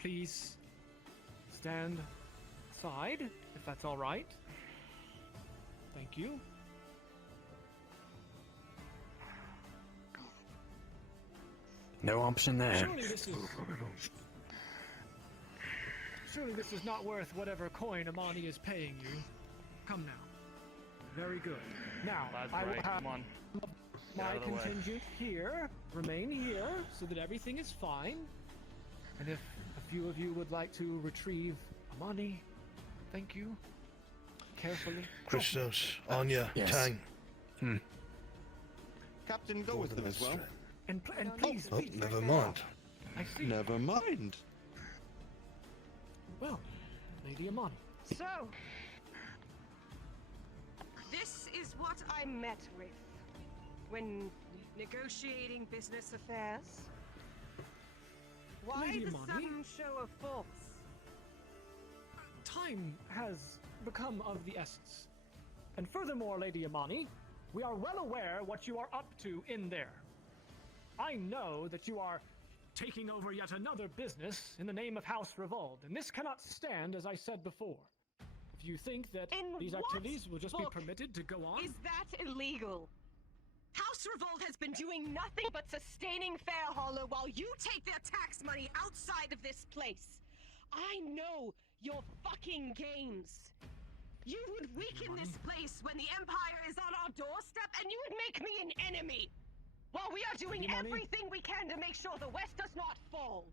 please stand aside, if that's all right. Thank you. No option there. Surely this is not worth whatever coin Amani is paying you. Come now. Very good. Now, I will have my contingent here, remain here, so that everything is fine. And if a few of you would like to retrieve Amani, thank you. Carefully. Christos, Anya, Yes. Tang. Captain, go with them as well. And please, Oh, please. never mind. I see. Never mind. Well, Lady Amani. So, this is what I met with when negotiating business affairs. Why Lady the Amani? sudden show of force? Time has become of the essence. And furthermore, Lady Amani, we are well aware what you are up to in there. I know that you are taking over yet another business in the name of House Revolt, and this cannot stand, as I said before. If you think that these activities will just be permitted to go on... Is that illegal? House Revolt has been doing nothing but sustaining Fairhollow while you take their tax money outside of this place. I know your fucking games. You would weaken this place when the Empire is on our doorstep, and you would make me an enemy. While we are doing everything we can to make sure the West does not fall.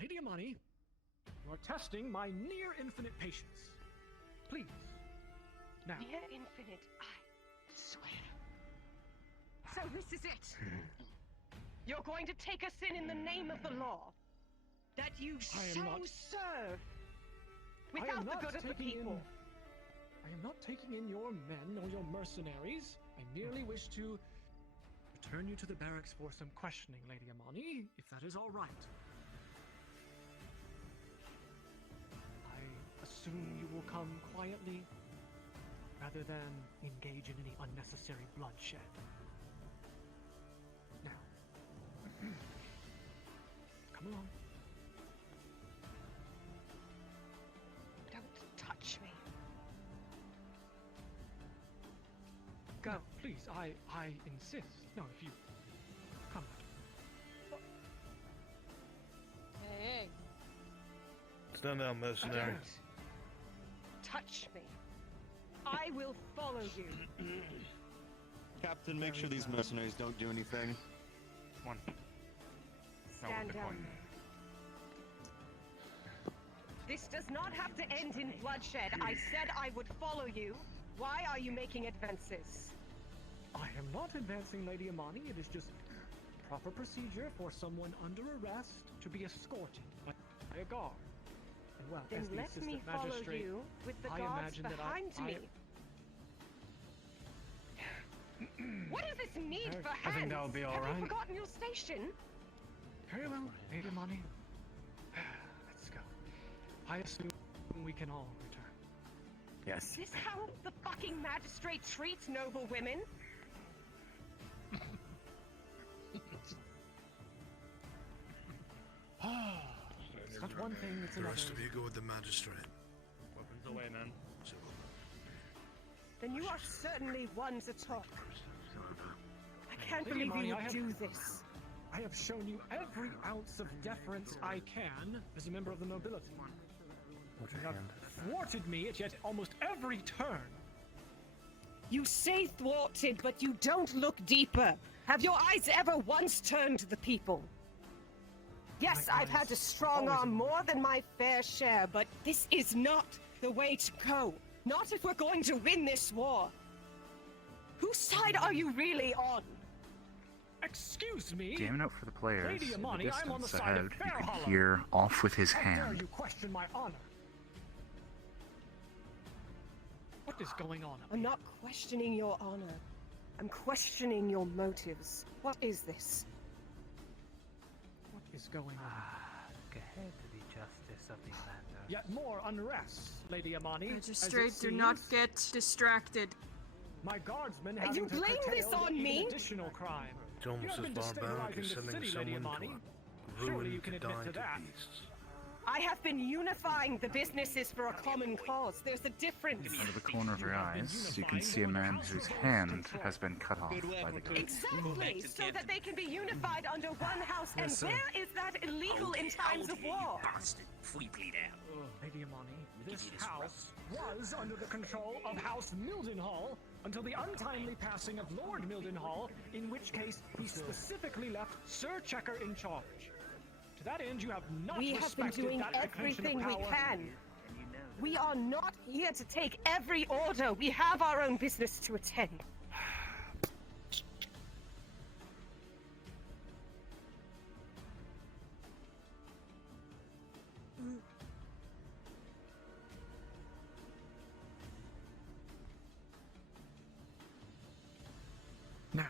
Lady Amani, you are testing my near-infinite patience. Please. Now. Near infinite, I swear. So this is it. You're going to take us in the name of the law. That you so serve. Without the good of the people. I am not taking in your men or your mercenaries. I merely wish to return you to the barracks for some questioning, Lady Amani, if that is all right. I assume you will come quietly, rather than engage in any unnecessary bloodshed. Now, come along. Don't touch me. Go. No, please, I insist. No, if you... Come. Hey. Stand down, mercenary. Don't touch me. I will follow you. Captain, make sure these mercenaries don't do anything. One. Stand down. This does not have to end in bloodshed. I said I would follow you. Why are you making advances? I am not advancing, Lady Amani. It is just proper procedure for someone under arrest to be escorted by a guard. And well, then as the let assistant me follow magistrate, you with the I guards imagine that behind me. What does this need for hands? I think that'll be all Have right. you forgotten your station? Very well, Lady Amani. Let's go. I assume we can all return. Yes. Is this how the fucking magistrate treats noble women? It's not one thing, it's The another. rest of you go with the magistrate. Weapons away, man. Then you are certainly one to talk. I can't Lady believe Amani, you would do this. I have shown you every ounce of deference I can as a member of the nobility. You have thwarted me at yet almost every turn. You say thwarted, but you don't look deeper. Have your eyes ever once turned to the people? Yes, My I've had eyes to strong always arm on more than my fair share, but this is not the way to go. Not if we're going to win this war. Whose side are you really on? Excuse me? Jamming out for the players. Lady In the Amani, I'm on the distance side ahead, of you can Fairhollow. hear off with his How dare hand. you question my honor? What is going on up I'm here? not questioning your honor. I'm questioning your motives. What is this? What is going on? Look ahead to the justice of the land. Yet more unrest, Lady Amani. Magistrate, do not get distracted. My guardsmen You having to blame curtail this on yet me? even additional crime. It's almost You have as been barbaric destabilizing as the sending city, Lady someone Amani. to a Surely ruin you can to admit die to to that. beasts. I have been unifying the businesses for a common cause. There's a difference. Out of the corner of your eyes, you can see a man whose hand has been cut off by the goat. Exactly, so that they can be unified under one house. And where is that illegal in times of war? Lady Amani, this house was under the control of House Mildenhall until the untimely passing of Lord Mildenhall, in which case he specifically left Sir Checker in charge. To that end, you have not We have been respected doing that declaration of everything we power. can. We are not here to take every order. We have our own business to attend. Now,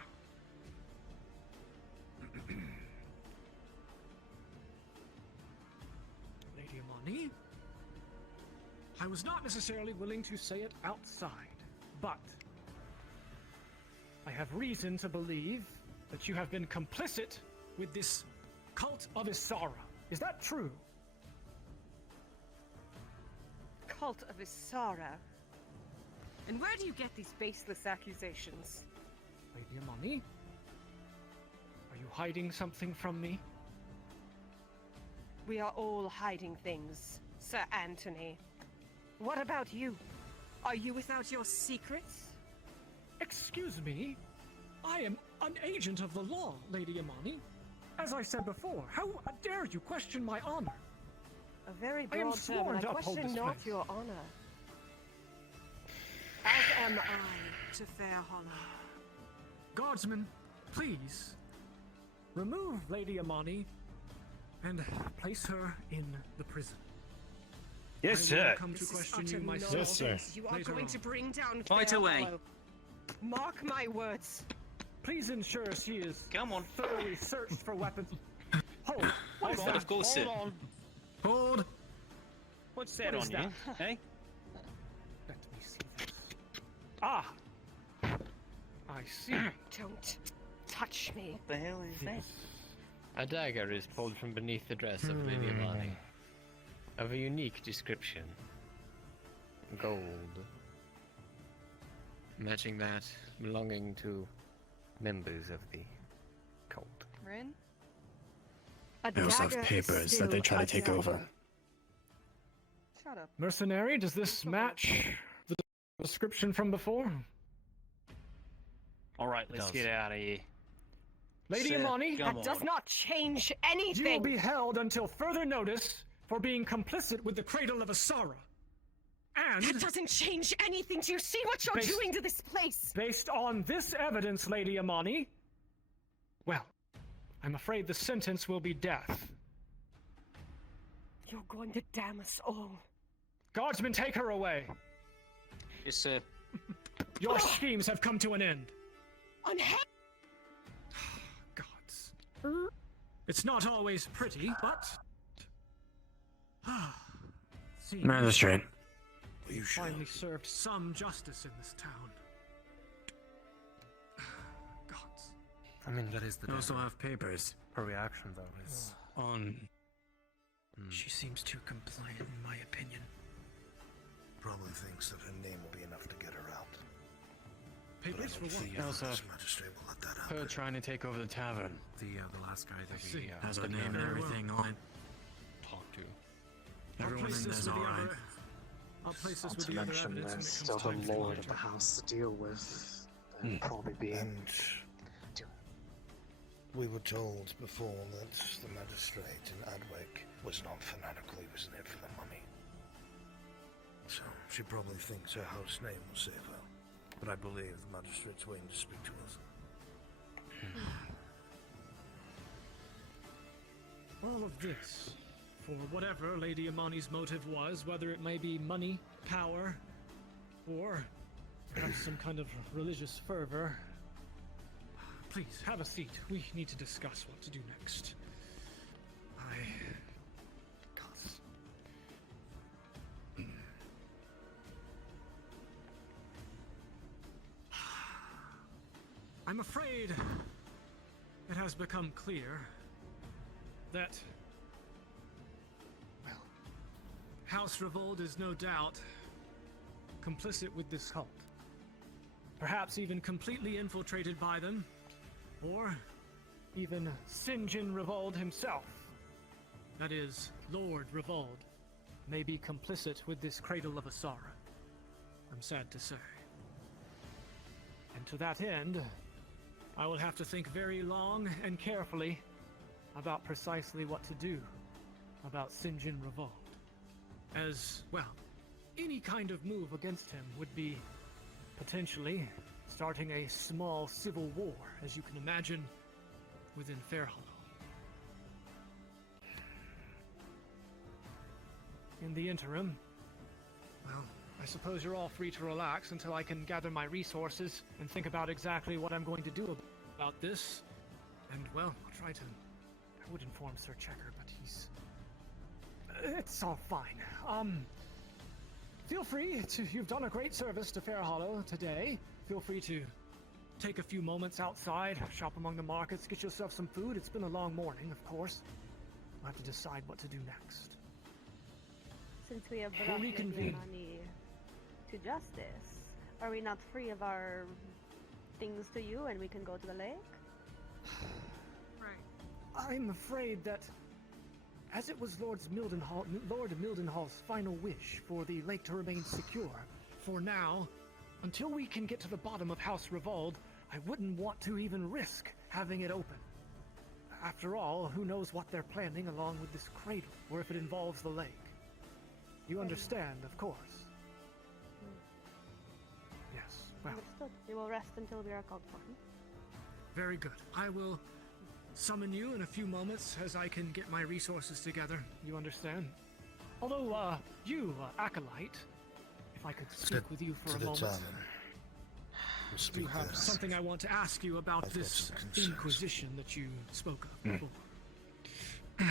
Lady Amani, I was not necessarily willing to say it outside, but I have reason to believe that you have been complicit with this cult of Isara. Is that true? Cult of Isara. And where do you get these baseless accusations? Lady Amani, are you hiding something from me? We are all hiding things, Sir Anthony. What about you? Are you without your secrets? Excuse me? I am an agent of the law, Lady Amani. As I said before, how dare you question my honor? A very I am broad term, sworn and to I uphold question this not faith. your honor. As am I to Fair Hollow. Guardsmen, please, remove Lady Amani and place her in the prison. Yes, I will sir. come to This is question utter you myself. Yes, sir. nonsense. You are Later going on. to bring down Fight Fair away. Hollow. Mark my words. Please ensure she is Come on. thoroughly searched for weapons. Hold. What is Hold on, that? of course, Hold sir. on. Hold. What's What that is on that? you? Hey? Let me see this. Ah. I see. Don't touch me. What the hell is that? A dagger is pulled from beneath the dress of Lady Amani. Of a unique description. Gold. Matching that, belonging to members of the cult. Rin? A They also have dagger is papers that they still try a to take dagger. over. Shut up. Mercenary, does this match the description from before? Alright, let's get out of here. Lady Sir, Amani, come That does on. not change you will anything. be held until further notice for being complicit with the Cradle of Asara. That And, doesn't change anything. Do you see what you're Based- doing to this place? based on this evidence, Lady Amani, well, I'm afraid the sentence will be death. You're going to damn us all. Guardsmen, take her away. Yes, sir. Your schemes have come to an end. Unhappy. Gods. It's not always pretty, but... Seems Magistrate. Are you sure? finally served some justice in this town. Gods. I mean, that is the. They also have papers. Her reaction, though, is on. She seems too compliant, in my opinion. Probably thinks that her name will be enough to get her out. But I Papers for don't what? think Also, this magistrate will let that Her happen. trying to take over the tavern. The last guy that see. has her Very name and well. everything on it. Talk to. I'll Everyone place in this there's with the alright. other- I'll place this Not with to the other mention evidence when there's it still comes the time for lord the of the judgment. house to deal with. And probably be And we were told before that the magistrate in Adwick was not fanatical, he was in it for the money. So she probably thinks her house name will save her. But I believe the magistrate's waiting to speak to us. All of this, for whatever Lady Amani's motive was, whether it may be money, power, or perhaps some kind of religious fervor. Please, have a seat. We need to discuss what to do next. Gods. I'm afraid it has become clear that, well, House Revolt is no doubt complicit with this cult. Perhaps even completely infiltrated by them, or even Sinjin Revolt himself, that is, Lord Revolt, may be complicit with this cradle of Asara. I'm sad to say. And to that end, I will have to think very long and carefully about precisely what to do about Sinjin Revolt. As, well, any kind of move against him would be potentially starting a small civil war, as you can imagine, within Fairhollow. In the interim, well, I suppose you're all free to relax until I can gather my resources and think about exactly what I'm going to do about this. And, well, I'll try to... I would inform Sir Checker, but he's... It's all fine. Feel free to... You've done a great service to Fairhollow today. Feel free to take a few moments outside, shop among the markets, get yourself some food. It's been a long morning, of course. I'll have to decide what to do next. Since we have brought the money to justice, are we not free of our things to you and we can go to the lake? Right. I'm afraid that, as it was Lord Mildenhall's final wish for the lake to remain secure, for now, until we can get to the bottom of House Revolt, I wouldn't want to even risk having it open. After all, who knows what they're planning along with this cradle, or if it involves the lake. You understand, of course. Yes, well... Understood. We will rest until we are called for. Very good. I will summon you in a few moments as I can get my resources together. You understand? Although, you, Acolyte, if I could speak with you for a moment. I do have something I want to ask you about this Inquisition that you spoke of before. I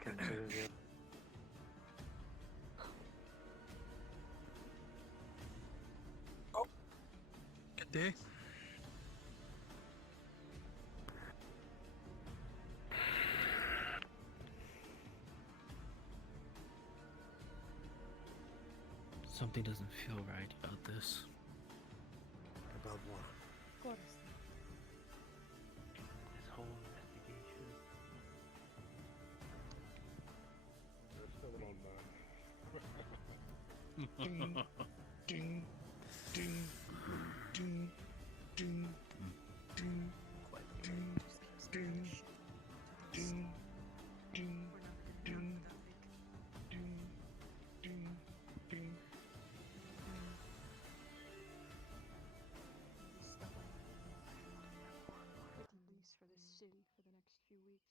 can do it. Good day. Something doesn't feel right about this. About what? Of course. This whole investigation. Ding, ding, ding, ding, ding, ding, ding, ding, ding, ding, ding, ding, ding, ding. Lease for this city for the next few weeks.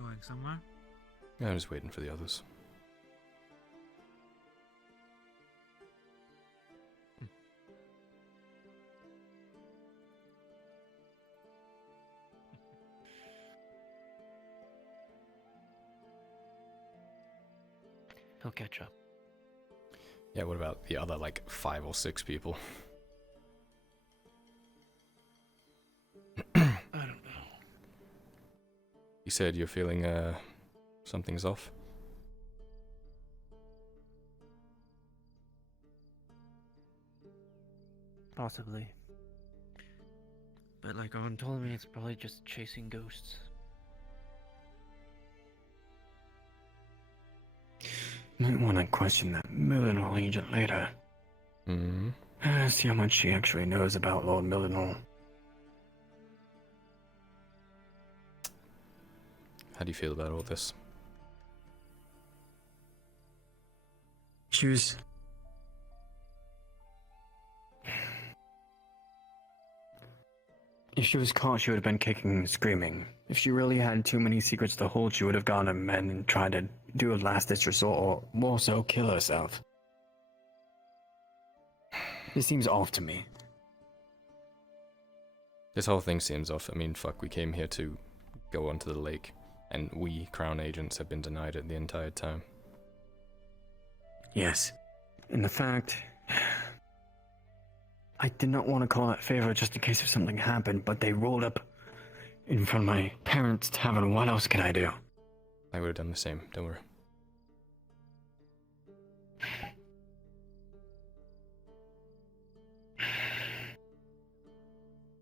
Going somewhere? I'm just waiting for the others. He'll catch up. Yeah, what about the other, like, 5 or 6 people? I don't know. You said you're feeling, something's off? Possibly. But like Owen told me, it's probably just chasing ghosts. Might want to question that Millennial agent later. Hmm. See how much she actually knows about Lord Millennial. How do you feel about all this? She was... If she was caught, she would have been kicking and screaming. If she really had too many secrets to hold, she would have gone to men and tried to do a last-ditch resort, or more so, kill herself. This seems off to me. This whole thing seems off. I mean, fuck, we came here to go onto the lake, and we, Crown agents, have been denied it the entire time. Yes. And the fact... I did not want to call that favor just in case if something happened, but they rolled up in front of my parents' tavern. What else can I do? I would have done the same, don't worry.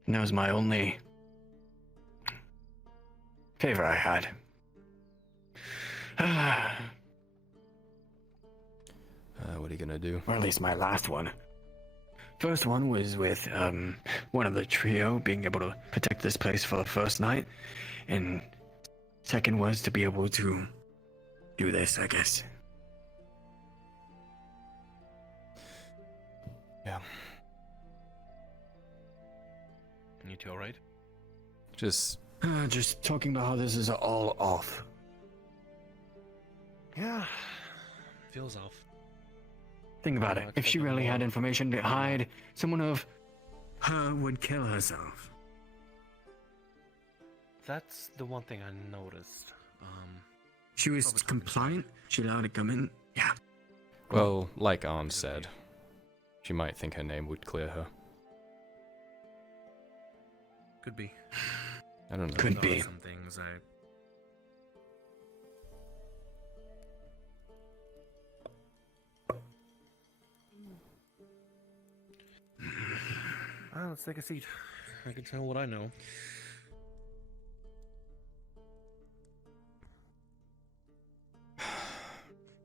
And that was my only favor I had. What are you gonna do? Or at least my last one. First one was with one of the trio being able to protect this place for the first night, and second was to be able to do this, I guess. Yeah. You two alright? Just talking about how this is all off. Yeah. Feels off. Think about it. If she really had information to hide, someone of her would kill herself. That's the one thing I noticed. She was compliant. She allowed it to come in. Yeah. well, like Arn said, she might think her name would clear her. Could be. I don't know. Could be. Some things I... let's take a seat. I can tell what I know.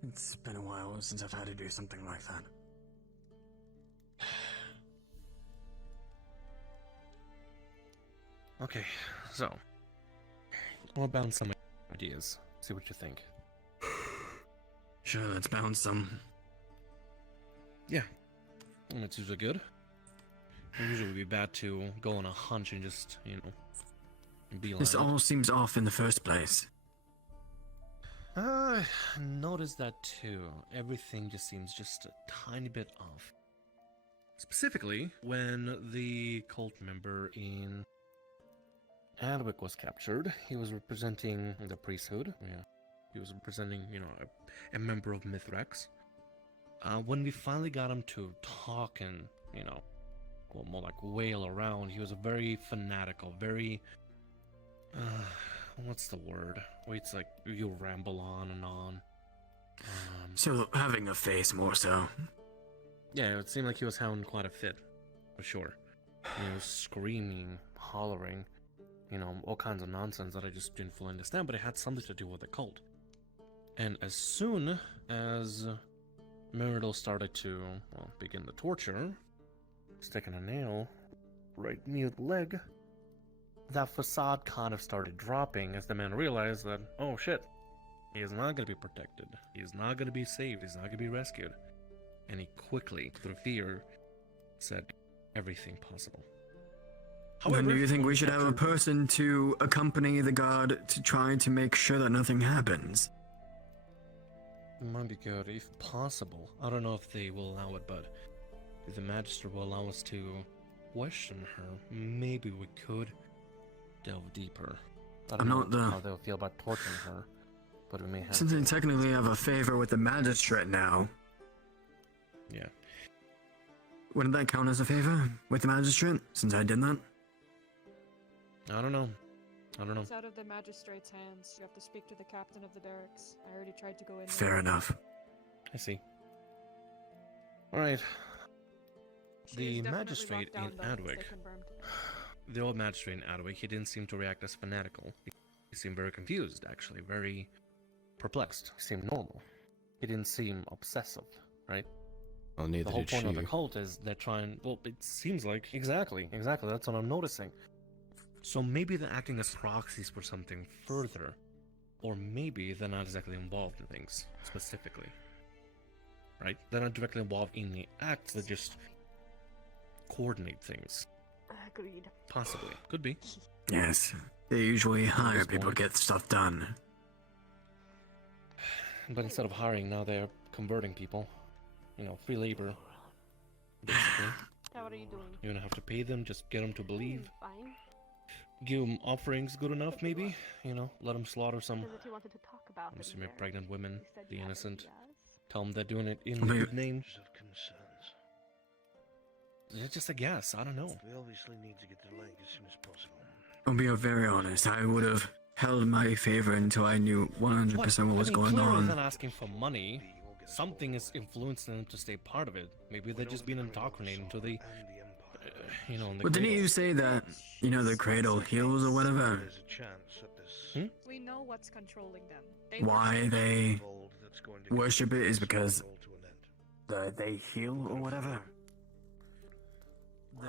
It's been a while since I've had to do something like that. Okay, so I'll bounce some ideas. See what you think. Sure, let's bounce some. Yeah, and it's usually good. It usually would be bad to go on a hunch and just, you know, be like... This all seems off in the first place. I noticed that too. Everything just seems just a tiny bit off. Specifically, when the cult member in Adwick was captured, he was representing the priesthood. Yeah, he was representing, you know, a member of Mithrax. When we finally got him to talk and, you know, well, more like wail around, he was a very fanatical, very... what's the word? Where it's like, you ramble on and on. So, having a face more so. Yeah, it seemed like he was having quite a fit, for sure. He was screaming, hollering, you know, all kinds of nonsense that I just didn't fully understand, but it had something to do with the cult. And as soon as Meridel started to, well, begin the torture, sticking a nail right near the leg, that facade kind of started dropping as the man realized that, oh shit, he is not going to be protected. He is not going to be saved. He's not going to be rescued. And he quickly, through fear, said everything possible. Then do you think we should have a person to accompany the guard to try to make sure that nothing happens? It might be good, if possible. I don't know if they will allow it, but if the Magistrate will allow us to question her, maybe we could delve deeper. I don't know how they'll feel about torturing her, but we may have Since I technically have a favor with the Magistrate now. Yeah. Wouldn't that count as a favor with the Magistrate, since I did that? I don't know. It's out of the Magistrate's hands. You have to speak to the captain of the barracks. I already tried to go in there. Fair enough. I see. Alright. The Magistrate in Adwick, the old Magistrate in Adwick, he didn't seem to react as fanatical. He seemed very confused, actually, very perplexed. He seemed normal. he didn't seem obsessive, right? Well, neither The whole did point of she. the cult is they're trying. Well, it seems like exactly. That's what I'm noticing. So maybe they're acting as proxies for something further, or maybe they're not exactly involved in things specifically. Right? They're not directly involved in the acts. They just coordinate things. Agreed. Possibly. Could be. Yes, they usually hire people to get stuff done. But instead of hiring, now they're converting people. You know, free labor. Basically. How are you doing? You're gonna have to pay them, just get them to believe. Fine. Give them offerings good enough, maybe? You know, let them slaughter some, Because you wanted to talk about it assuming there. pregnant women, You said the you had innocent. ideas. Tell them they're doing it in Maybe- good name. Of concerns. Yeah, just a guess, I don't know. We obviously need to get to the lake as soon as possible. I'll be very honest, I would have held my favor until I knew 100% what was going clearly on. they're not asking for money. Something is influencing them to stay part of it. Maybe they're just being indoctrinated into the, you know, in the But didn't cradle. you say that, you know, the cradle heals or whatever? There's a chance that this We know what's controlling them. They Why they revolt that's going to worship it is come because all to an end. they heal or whatever? They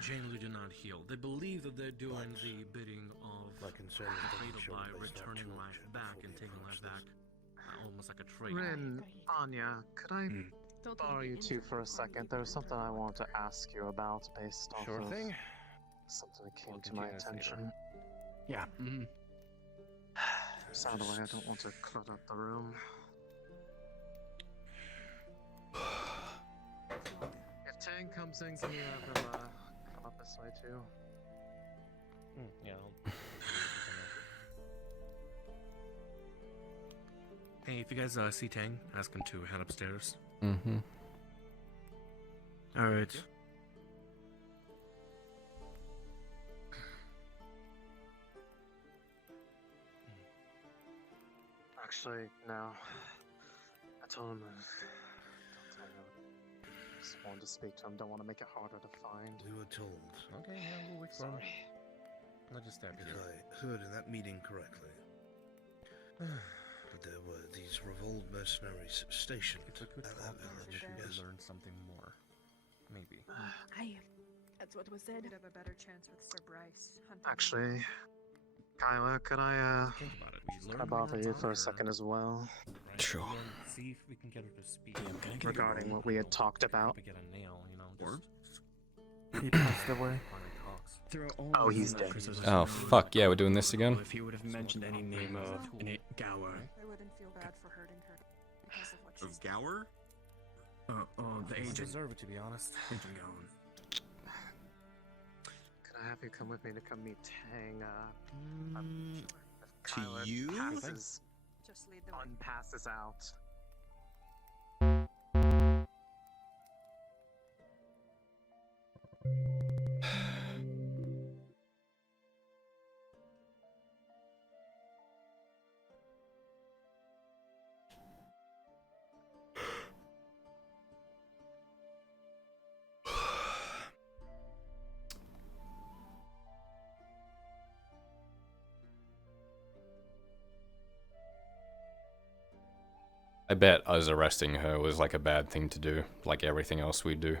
generally do not heal. They believe that they're doing the bidding of My concern is the that cradle sure by that there's not returning too life much back before and we taking approach life back, this. almost like a trade. Rin, Anya, could I borrow you two for a second? There was something I wanted to ask you about based off Sure of thing. something that came What to did my you ask me attention. Yeah. Sound away, I don't want to clutter up the room. If Tang comes in, can you have him come up this way too? Yeah. Hey, if you guys see Tang, ask him to head upstairs. Mm-hmm. Alright. Actually, no. I told him I just wanted to speak to him, don't want to make it harder to find. We were told. Okay, yeah, we'll wait for him. I'll just step If here. I heard in that meeting correctly, that there were these revolt mercenaries stationed It's a good at that call. village. We Yes. should learn something more. Maybe. That's what was said. We'd have a better chance with Sir Bryce. hunting them Actually, down. Kyler, could I Think about it. We can learn I bother more you about for her, a second as well? right? Sure. And then see if we can get her to speak. Regarding what we had talked about. We get a nail, you know. Or- He passed away. Oh, he's dead. Oh, fuck, yeah, we're doing this again? If he would have mentioned any name of Gower. I wouldn't feel bad for hurting her because of what Of she's Gower? Oh, the I agent. deserve it, to be honest. Agent Gower. Could I have you come with me to come meet Tang? If To Kyler you? passes, Just lead the way. passes out. I bet us arresting her was like a bad thing to do, like everything else we do.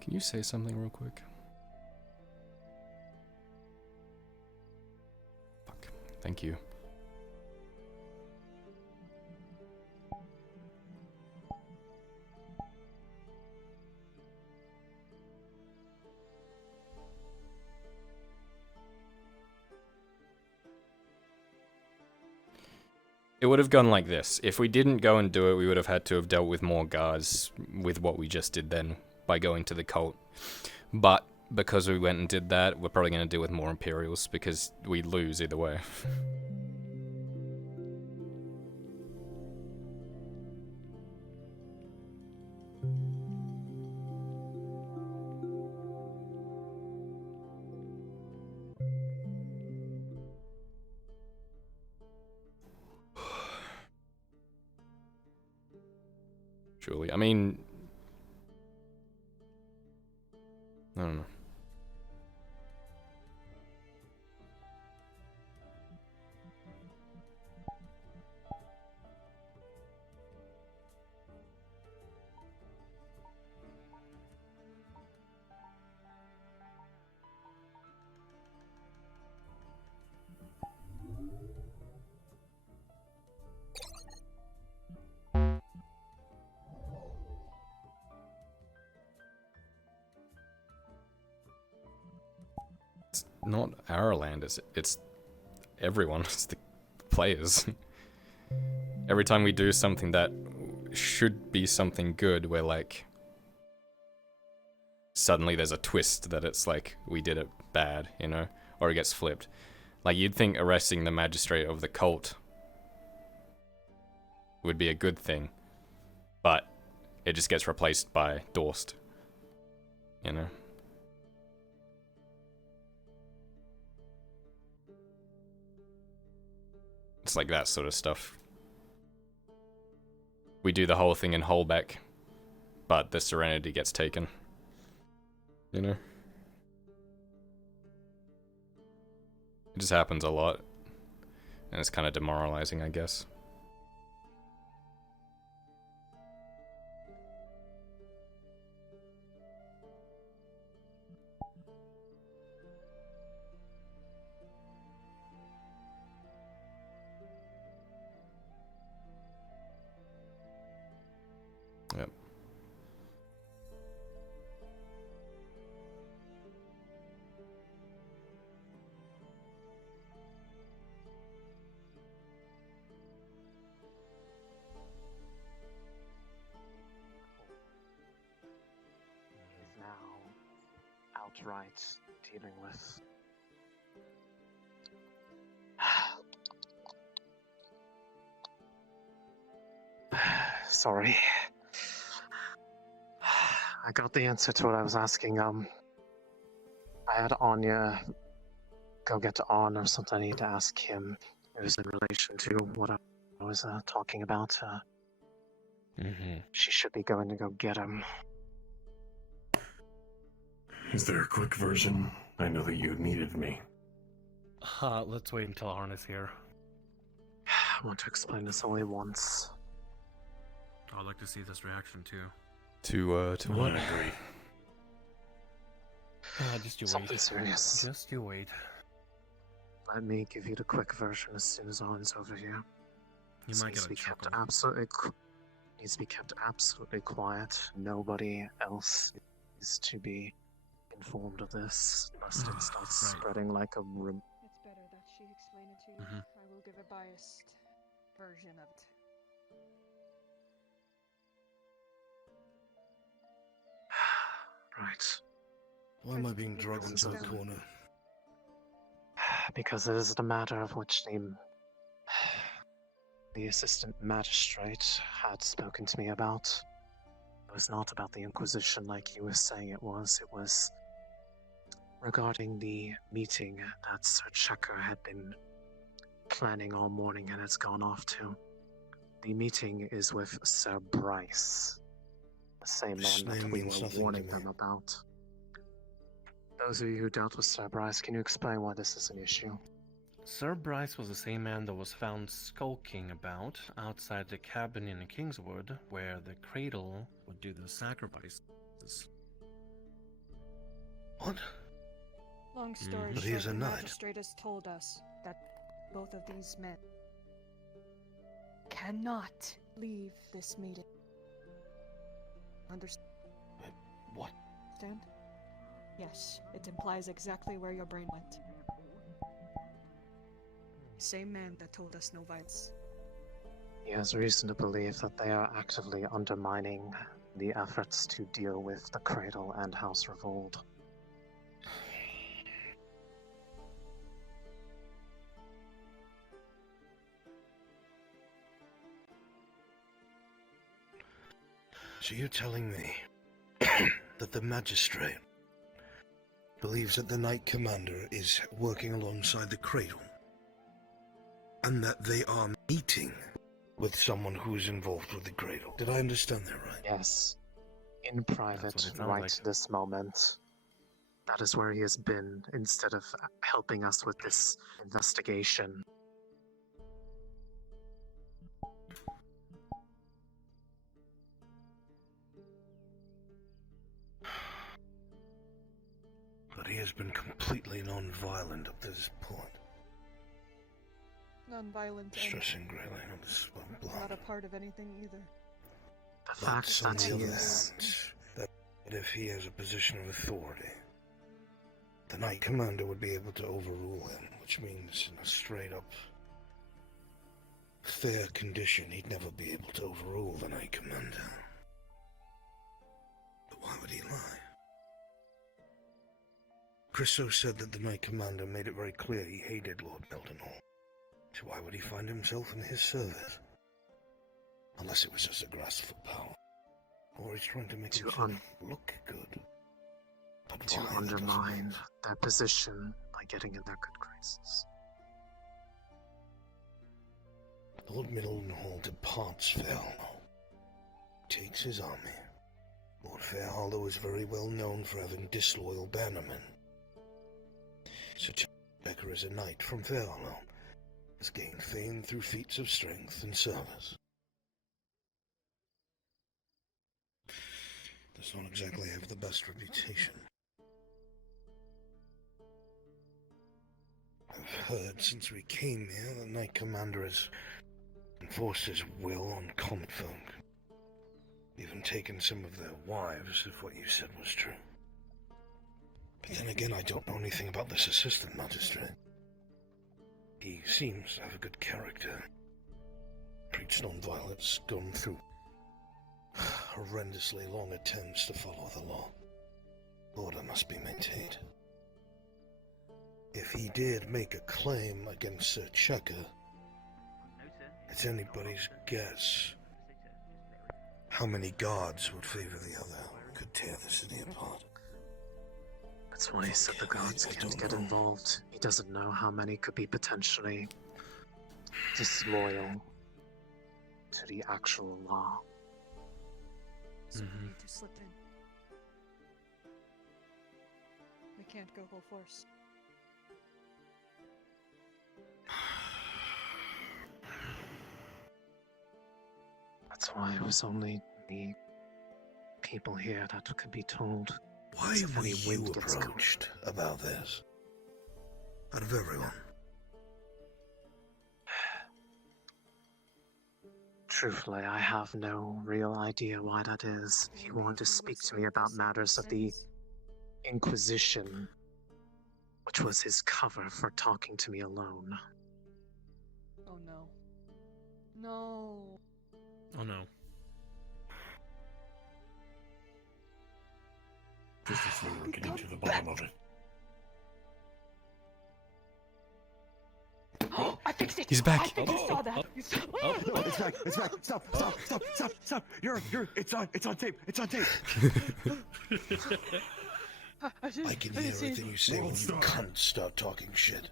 Can you say something real quick? Fuck. Thank you. It would have gone like this. If we didn't go and do it, we would have had to have dealt with more guards with what we just did then by going to the cult. But because we went and did that, we're probably going to deal with more Imperials because we lose either way. Surely, I mean, I don't know. It's not our land, it's everyone, it's the players. Every time we do something that should be something good, we're like, suddenly there's a twist that it's like, we did it bad, you know? Or it gets flipped. Like, you'd think arresting the magistrate of the cult would be a good thing, but it just gets replaced by Dorst, you know? It's like that sort of stuff. We do the whole thing in Holbeck, but the Serenity gets taken. You know? It just happens a lot. And it's kind of demoralizing, I guess. Yep. He's now outright dealing with. Sorry. I got the answer to what I was asking. I had Anya go get on or something. I need to ask him. It was in relation to what I was talking about. She should be going to go get him. Is there a quick version? I know that you needed me. Let's wait until Arn is here. I want to explain this only once. I'd like to see this reaction too. To what? I agree. Just you Something wait. serious. Just you wait. Let me give you the quick version as soon as Arn's over here. You This might needs get to a be kept chuckle. needs to be kept absolutely quiet. Nobody else is to be informed of this, lest it starts spreading like a room. It's better that she explain it to you. I will give a biased version of it. Right. Why am I being dragged into a corner? Because it is the matter of which the assistant magistrate had spoken to me about. It was not about the Inquisition like you were saying it was. It was regarding the meeting that Sir Checker had been planning all morning and has gone off to. The meeting is with Sir Bryce, the same This man that name we means were nothing to warning me. them about. Those of you who dealt with Sir Bryce, can you explain why this is an issue? Sir Bryce was the same man that was found skulking about outside the cabin in Kingswood, where the cradle would do the sacrifices. What? Long story But short, he's a the knight. magistrate has told us that both of these men cannot leave this meeting. Understand? What? Yes, it implies exactly where your brain went. Same man that told us no violence. He has reason to believe that they are actively undermining the efforts to deal with the Cradle and House Revolt. So you're telling me that the magistrate believes that the Knight Commander is working alongside the Cradle, and that they are meeting with someone who is involved with the Cradle? Did I understand that right? Yes. In private, right this moment. That is where he has been, instead of helping us with this investigation. But he has been completely non-violent up to this point. Non-violent. Stressing greatly on this blood. Not a part of anything either. The fact that he is... that if he has a position of authority, the Knight Commander would be able to overrule him, which means in a straight-up fair condition, he'd never be able to overrule the Knight Commander. But why would he lie? Christo said that the Knight Commander made it very clear he hated Lord Mildenhall. So why would he find himself in his service? Unless it was just a grasp for power. Or he's trying to make himself look good. But to undermine their position by getting in their good graces. Lord Mildenhall departs Fairhollow, takes his army. Lord Fairhollow is very well known for having disloyal bannermen. Sir Becker is a knight from Fairhollow, has gained fame through feats of strength and service. Does not exactly have the best reputation. I've heard since we came here the Knight Commander has enforced his will on common folk. Even taken some of their wives, if what you said was true. But then again, I don't know anything about this assistant magistrate. He seems to have a good character. Preached non-violence, gone through horrendously long attempts to follow the law. Order must be maintained. If he did make a claim against Sir Checker, it's anybody's guess how many guards would favor the other, could tear the city apart. That's why he said the guards can't get involved. He doesn't know how many could be potentially disloyal to the actual law. So we need to slip in. We can't go full force. That's why it was only the people here that could be told. Why were you approached about this? Out of everyone? Truthfully, I have no real idea why that is. He wanted to speak to me about matters of the Inquisition, which was his cover for talking to me alone. Oh no. No. Oh no. Just as we were getting to the bottom of it. I fixed it! He's back! I think you saw that! No, it's back! It's back! Stop! It's on tape! It's on tape! I can hear everything you say when you can't start talking shit.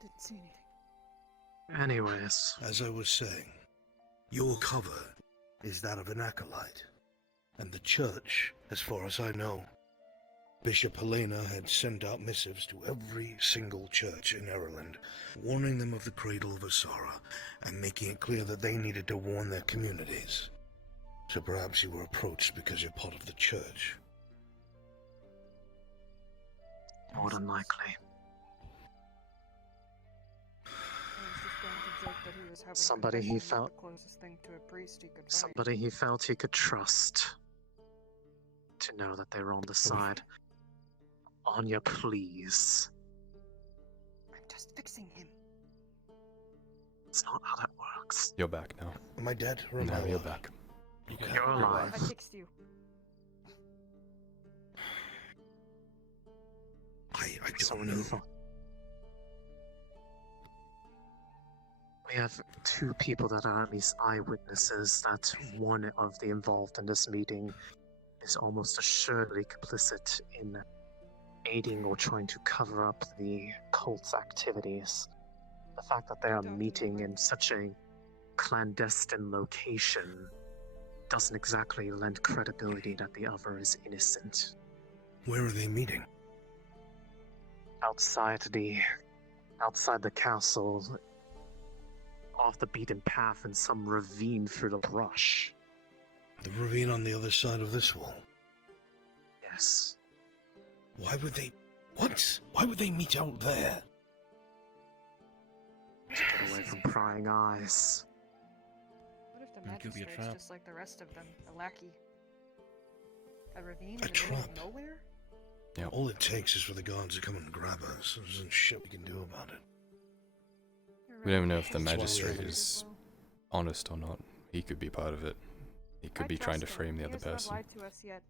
Didn't see anything. Anyways. As I was saying, your cover is that of an acolyte. And the church, as far as I know, Bishop Helena had sent out missives to every single church in Ireland, warning them of the Cradle of Asara, and making it clear that they needed to warn their communities. So perhaps you were approached because you're part of the church. More than likely. Somebody he felt he could trust to know that they were on the side. Anya, please. I'm just fixing him. It's not how that works. You're back now. Am I dead or am I Now you're alive? back. You're alive. I fixed you. I don't know. We have two people that are at least eyewitnesses that one of the involved in this meeting is almost assuredly complicit in aiding or trying to cover up the cult's activities. The fact that they are meeting in such a clandestine location doesn't exactly lend credibility that the other is innocent. Where are they meeting? Outside the castle, off the beaten path in some ravine through the brush. The ravine on the other side of this wall? Yes. Why would they... What? Why would they meet out there? To get away from prying eyes. What if the It could be a magistrate's trap. just like the rest of them, a lackey? A ravine in A the middle trap. of nowhere? Yeah. All it takes is for the guards to come and grab us. There isn't shit we can do about it. We don't know if the That's why we magistrate haven't- is honest or not. He could be part of it. He could be trying to frame the other He has person. not lied to us yet.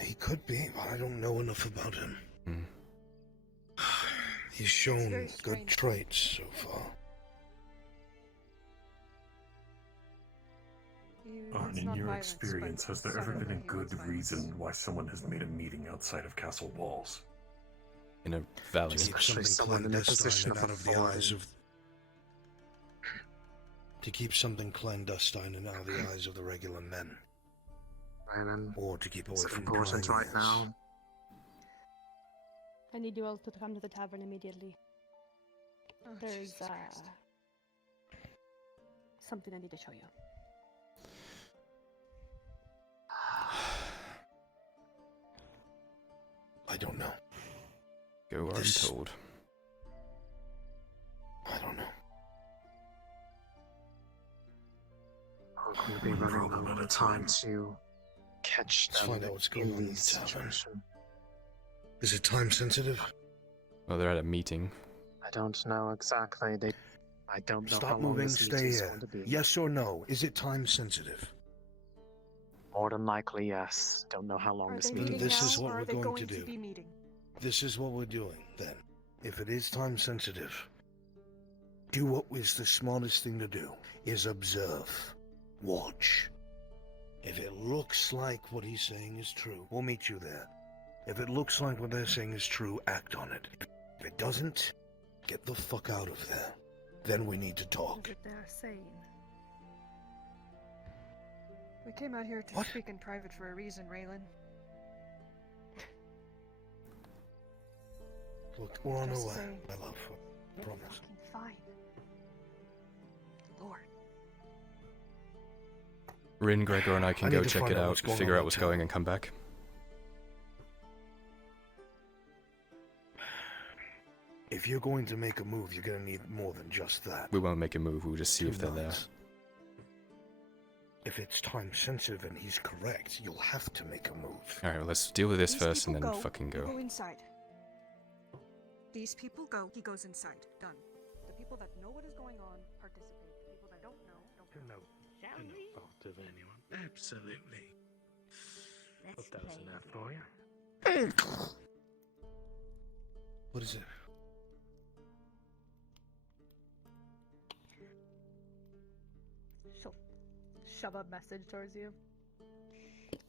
He could be, but I don't know enough about him. Hmm. He's shown very good strange. traits so far. Arn, in your experience, has there ever been a good reason why someone has made a meeting outside of castle walls? In a valley. To keep Especially someone in a position and of out of the eyes authority. of... To keep something clandestine and out of the eyes of the regular men. Brandon, Or to keep away is it from important prying right eyes. now? I need you all to come to the tavern immediately. There's something I need to show you. I don't know. Go This- untold. I don't know. We're going to be running low on time to catch Let's them find out what's going in on in the the tavern. situation. Is it time sensitive? Well, they're at a meeting. I don't know exactly. I don't know how Stop long moving, this stay meeting's here. going to be. Yes or no? Is it time sensitive? More than likely, yes. Don't know how long Are this they meeting meeting this now, is what or we're are they going going to do. be meeting? This is what we're doing, then. If it is time sensitive, do what is the smartest thing to do, is observe. Watch. If it looks like what he's saying is true, we'll meet you there. If it looks like what they're saying is true, act on it. If it doesn't, get the fuck out of there. Then we need to talk. What is it they're saying? We came out here to What? speak in private for a reason, Raylan. Look, we're on our Just way, saying. my love. I promise. Fucking fine. Lord. Rin, Gregor, and I can I go need to check find it out out, what's going figure on out what's uptown. going, and come back. If you're going to make a move, you're gonna need more than just that. We won't make a move, we'll just see if they're there. Tonight. If it's time sensitive and he's correct, you'll have to make a move. Alright, well, let's deal with this These first and people then go, fucking you go. go inside. These people go, he goes inside. Done. The people that know what is going on participate. The people that don't know, don't. To no fault of anyone. Absolutely. Hope that was enough for you. What is it? She'll shove a message towards you.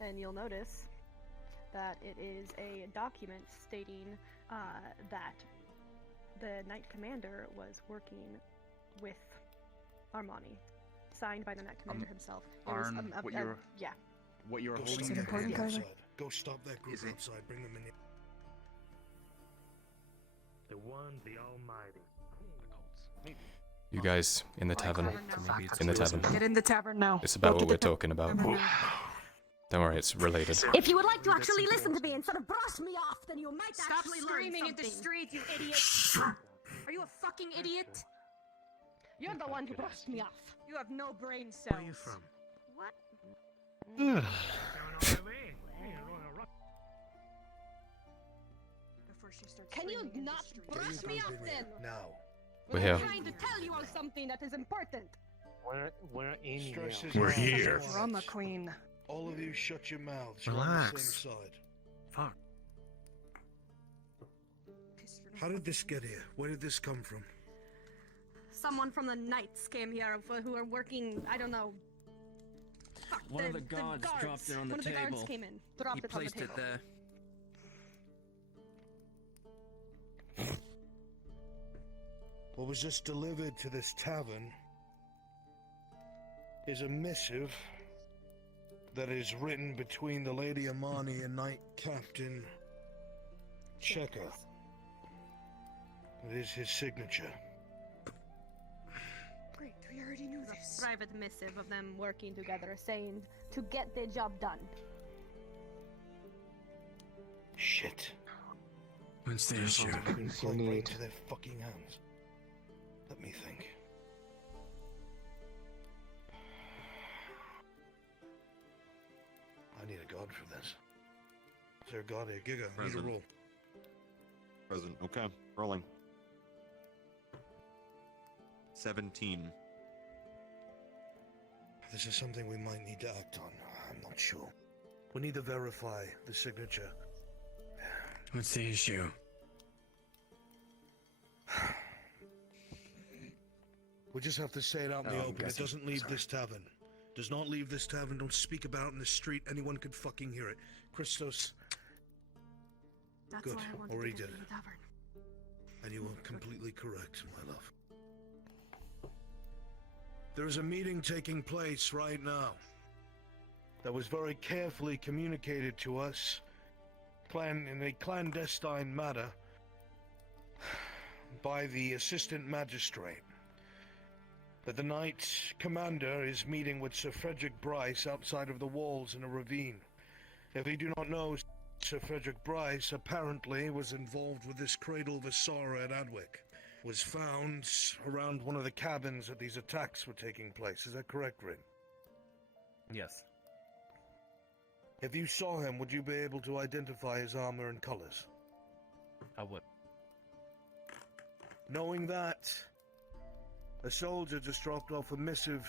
And you'll notice that it is a document stating that the Knight Commander was working with Armani. Signed by the Knight Commander himself. It was, Arn, yeah. what you're Go holding stop in that your group hand. outside. Go stop that group outside. Bring them in here. The one, the almighty. You guys, in the tavern. In the tavern. Get in the tavern now. It's about Go to what we're the talking about. tavern. Don't worry, it's related. If you would like to actually listen to me instead of brush me off, then you might Stop actually screaming learn at the something. street, you idiot! Are you a fucking idiot? You're the one who brushed me off. You have no brain cells. Where are you from? What? Before she starts Can you screaming in the not street. brush me off then? Now. We're I'm here. trying to tell you all something that is important. We're in here. We're here. Drama queen. All of you shut your mouths. You're on the Relax. same side. Fuck. How did this get here? Where did this come from? someone from the Knights came here who are working, I don't know. Fuck, One of the guards dropped it on the One table. of the guards came in, dropped He it on the placed table. it there. What was just delivered to this tavern is a missive that is written between the Lady Amani and Knight Captain Checker. It is his signature. Great, we already knew this. A private missive of them working together, saying to get the job done. Shit. What's the issue? Been plugged right into their fucking hands. Let me think. I need a god for this. Is there a god here? Giga, I need a Present. roll. Present. Okay, rolling. 17. This is something we might need to act on. I'm not sure. We need to verify the signature. What's the issue? We just have to say it out in Oh, the I'm open. It guessing. doesn't leave Sorry. this tavern. Does not leave this tavern. Don't speak about it in the street. Anyone could fucking hear it. Christos. That's Good. why I wanted Already to did get it. to the tavern. And you are completely correct, my love. There is a meeting taking place right now that was very carefully communicated to us in a clandestine manner by the assistant magistrate. That the Knight Commander is meeting with Sir Frederick Bryce outside of the walls in a ravine. If you do not know, Sir Frederick Bryce apparently was involved with this Cradle of Asara at Adwick. Was found around one of the cabins that these attacks were taking place. Is that correct, Rin? Yes. If you saw him, would you be able to identify his armor and colors? I would. Knowing that, a soldier just dropped off a missive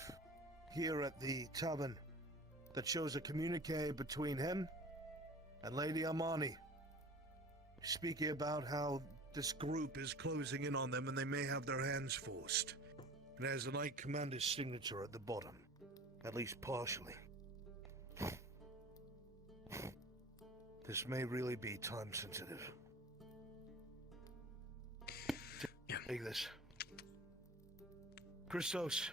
here at the tavern that shows a communique between him and Lady Amani, speaking about how this group is closing in on them and they may have their hands forced. It has the Knight Commander's signature at the bottom, at least partially. This may really be time sensitive. Take this. Christos.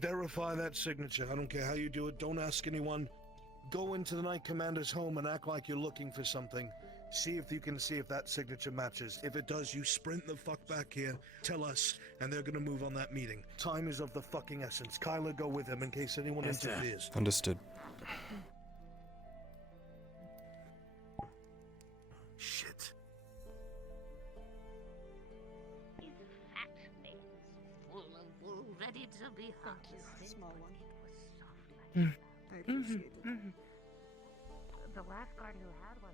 Verify that signature. I don't care how you do it. Don't ask anyone. Go into the Knight Commander's home and act like you're looking for something. See if you can see if that signature matches. If it does, you sprint the fuck back here, tell us, and they're gonna move on that meeting. Time is of the fucking essence. Kyler, go with him in case anyone interferes. Understood. Shit. His fat face full of wool, ready to be harvested. Small one. It was soft like I appreciate it. the last guard who had one.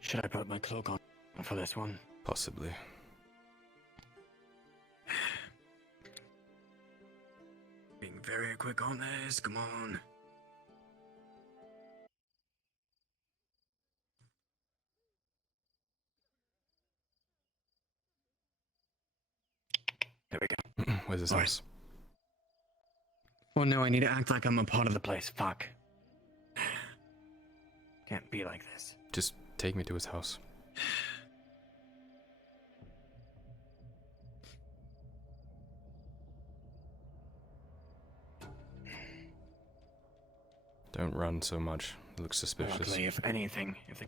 Should I put my cloak on for this one? Possibly. Being very quick on this, come on. There we go. Where's his Alright. house? Well, no, I need to act like I'm a part of the place. Fuck. Can't be like this. Just take me to his house. Don't run so much. It looks suspicious. Luckily, if anything, if the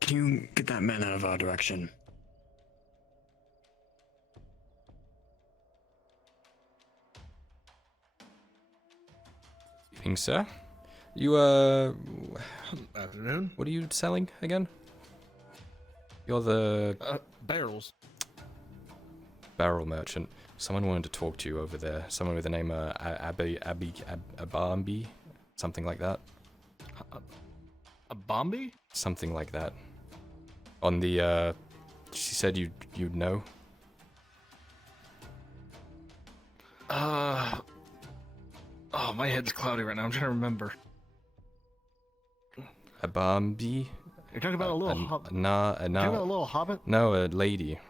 Can you get that man out of our direction? Evening, sir. You, Afternoon. What are you selling again? You're the... barrels. Barrel merchant. Someone wanted to talk to you over there. Someone with the name, Abambi? Something like that. A Bombi? Something like that. On the, she said you'd know. Oh Oh, my head's cloudy right now. I'm trying to remember. A Bambi? You're talking about a little hobbit. You're talking about a little hobbit? No, a lady.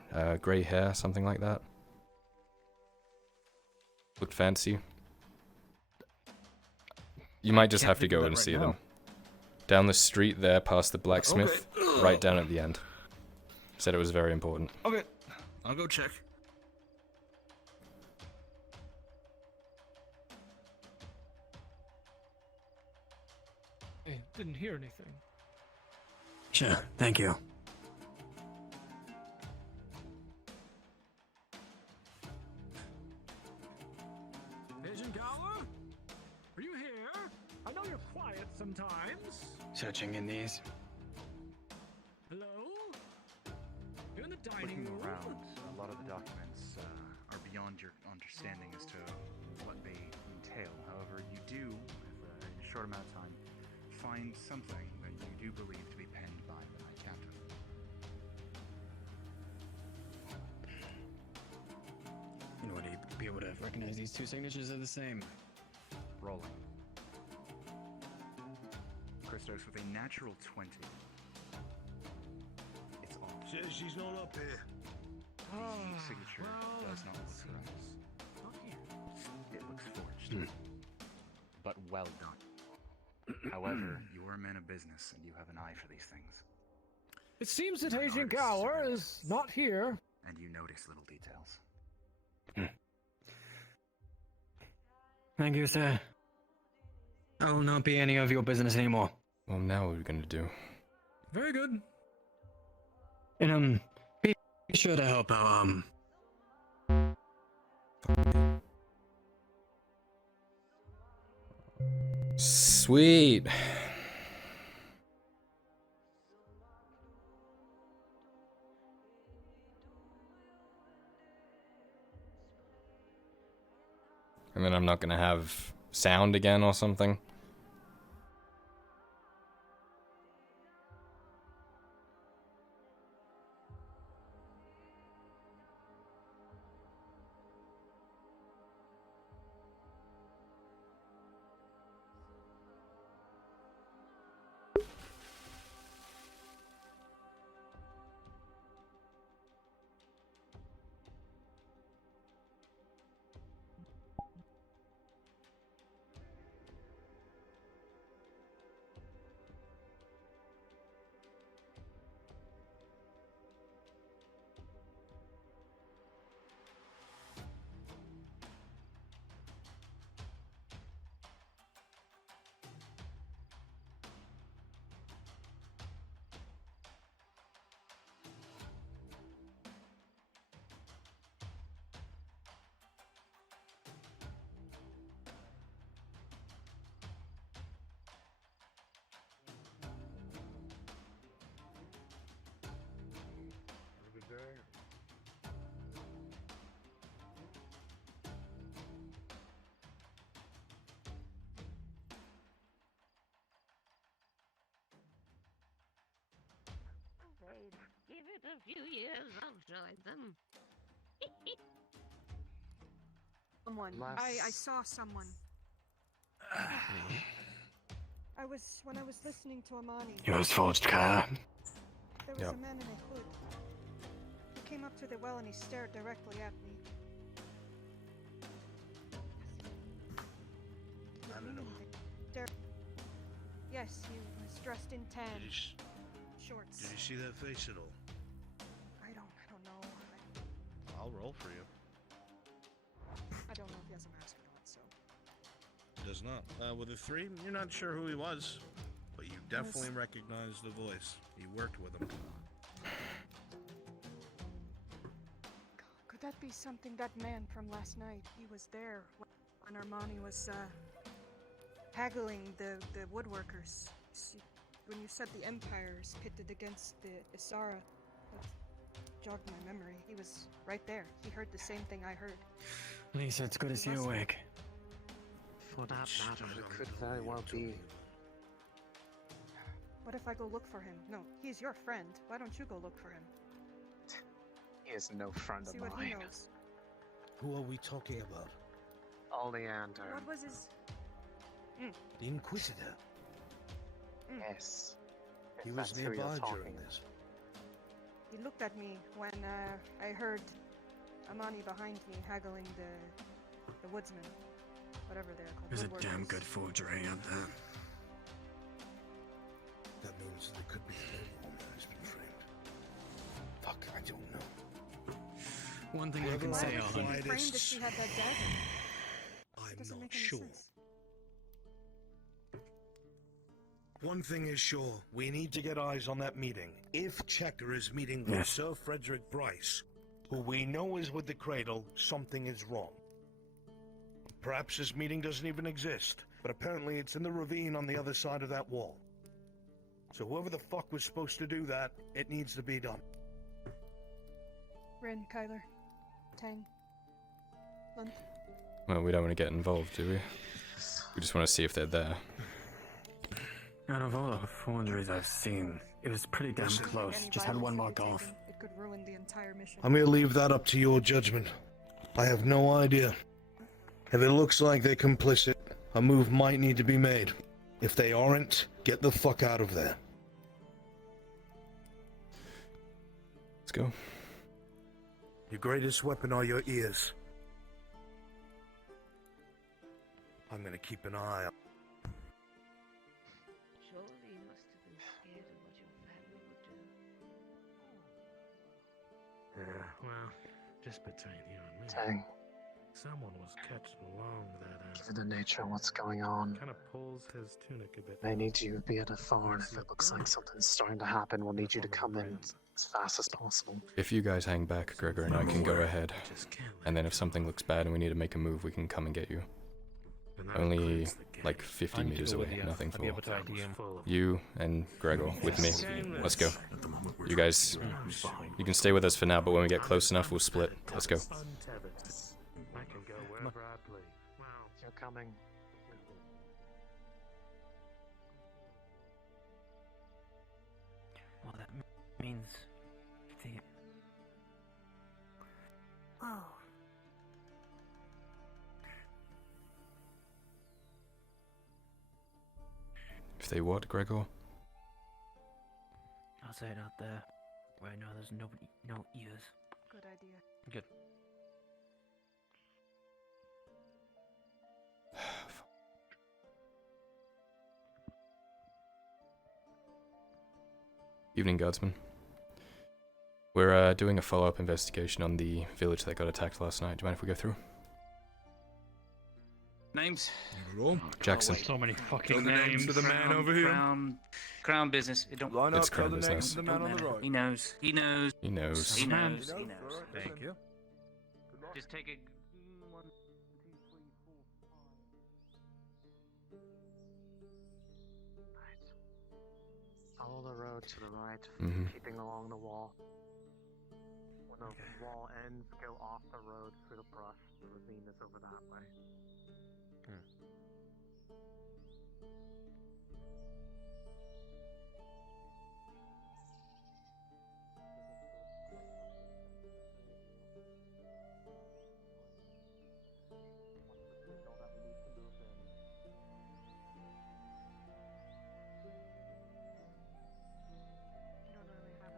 Grey hair, something like that. Looked fancy. You might just have to go and see them. Down the street there, past the blacksmith, right down at the end. Said it was very important. Okay, I'll go check. I didn't hear anything. Sure, thank you. Agent Gower? Are you here? I know you're quiet sometimes. Searching in these. Hello? You're in the dining Looking room? around, a lot of the documents are beyond your understanding as to what they entail. However, you do, in a short amount of time, find something that you do believe to be penned by the Knight Captain. You know what? He'd be able to recognize these two signatures are the same. Rolling. Christos with a natural 20. It's off. Says she's not up here. The signature does not look correct. It looks forged. But well done. However, you are a man of business and you have an eye for these things. It seems that Agent Gower is not here. And you notice little details. Thank you, sir. I will not be any of your business anymore. Well, now what are we gonna do? Very good. And be sure to help out Sweet. And then I'm not gonna have sound again or something. Give it a few years, I'll join them. Someone. I saw someone. When I was listening to Amani. It was forged, Kyler. There was a man in a hood. He came up to the well and he stared directly at me. I don't know. Yes, he was dressed in tan. Shorts. Did you see that face at all? I don't know. I'll roll for you. I don't know if he has a mask or not, so. Does not. With a 3, you're not sure who he was, but you definitely recognize the voice. You worked with him. Could that be something, that man from last night? He was there when Armani was haggling the woodworkers. See, when you said the Empire is pitted against the Isara, that jogged my memory. He was right there. He heard the same thing I heard. Lisa, it's good to see you awake. For that matter, it could very well be. What if I go look for him? No, he's your friend. Why don't you go look for him? He is no friend See of what he mine. knows. Who are we talking about? Oleander. What was his... The Inquisitor. Yes. He If was that's who you're nearby talking during about. this. He looked at me when I heard Amani behind me haggling the woodsman, whatever they're called. There's a woodworkers. damn good forgery out there. That means there could be a woman who's been framed. Fuck, I don't know. One thing I can say, Why would she Alan. be framed if she had that dagger? I'm Doesn't not make any sure. sense. One thing is sure, we need to get eyes on that meeting. If Checker is meeting with Yes. Sir Frederick Bryce, who we know is with the Cradle, something is wrong. Perhaps this meeting doesn't even exist, but apparently it's in the ravine on the other side of that wall. So whoever the fuck was supposed to do that, it needs to be done. Rin, Kyler, Tang, Lunt. Well, we don't want to get involved, do we? We just want to see if they're there. Out of all the forgeries I've seen, it was pretty damn close. Just had one mark off. It could ruin the entire mission. I'm gonna leave that up to your judgment. I have no idea. If it looks like they're complicit, a move might need to be made. If they aren't, get the fuck out of there. Let's go. Your greatest weapon are your ears. I'm gonna keep an eye on. Surely you must have been scared of what your family would do. Yeah, well, just between you and me. Tang, Someone was catching along that, given the nature of what's going on, kind of pulls his tunic a bit. I need you to be at the far, and if it looks like something's starting to happen, we'll need you to come in as fast as possible. If you guys hang back, Gregor and I can go ahead. And then if something looks bad and we need to make a move, we can come and get you. Only like 50 meters away, nothing for you and Gregor with me. Let's go. You guys, you can stay with us for now, but when we get close enough, we'll split. Let's go. I can go wherever I please. Wow. You're coming. Well, that means the. Oh. If they what, Gregor? I'll say it out there, where I know there's nobody, no ears. Good idea. Good. Evening, Guardsman. We're doing a follow-up investigation on the village that got attacked last night. Do you mind if we go through? Names? Jackson. So many fucking Know the names. to the man over here. Crown business. It don't Line up, It's crown tell the name business. It to the don't man on the matter. right. He knows. He knows. He knows. He knows. He knows. Thank you. Just take it. Follow the road to the right, Mhm. keeping along the wall. When the wall ends, go off the road through the brush. The ravine is over that way.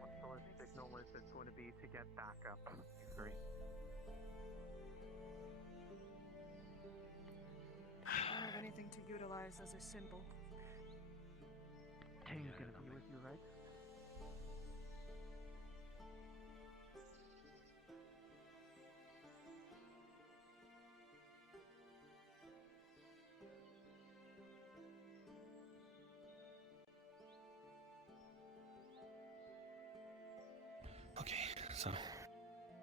What sort of signal is it going to be to get back up? Agree. I don't have anything to utilize as a symbol. Tang's gonna be with you, right? Okay, so.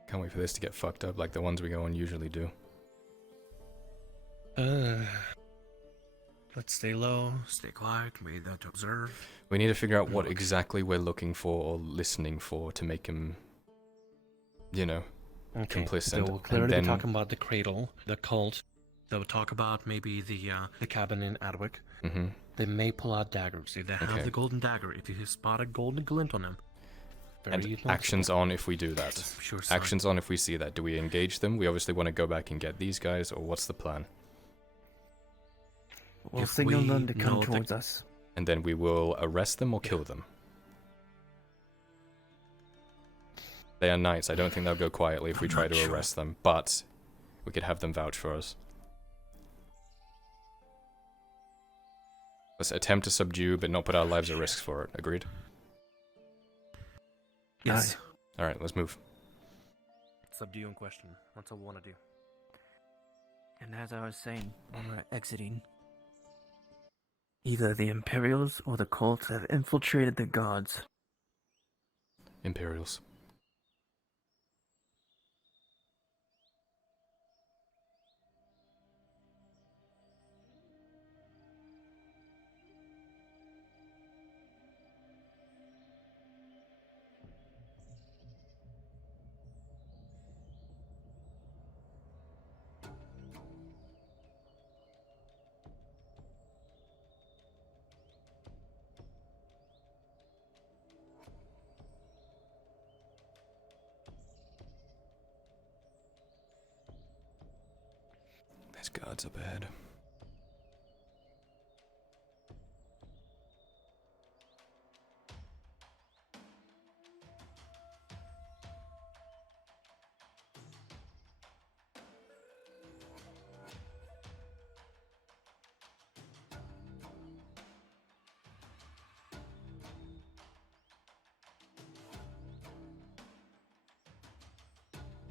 Can't wait for this to get fucked up like the ones we go on usually do. Let's stay low, stay quiet, we need to observe. We need to figure out what exactly we're looking for or listening for to make him, you know, complicit. They will clearly and be then talking about the cradle, the cult. They'll talk about maybe the cabin in Adwick. Mhm. They may pull out daggers. If they have Okay. the golden dagger, if you spot a golden glint on them. and noticeable. actions on if we do that. Sure sign. Actions on if we see that. Do we engage them? We obviously want to go back and get these guys, or what's the plan? We'll If signal we them to come know the- towards us. And then we will arrest them or kill them. They are knights. I don't think they'll go quietly if we try to arrest them, but we could have them vouch for us. Let's attempt to subdue, but not put our lives at risk for it. Agreed? Yes. Alright, let's move. Subdue and question. That's all we want to do. And as I was saying, when we're exiting, either the Imperials or the cults have infiltrated the gods. Imperials. There's guards up ahead.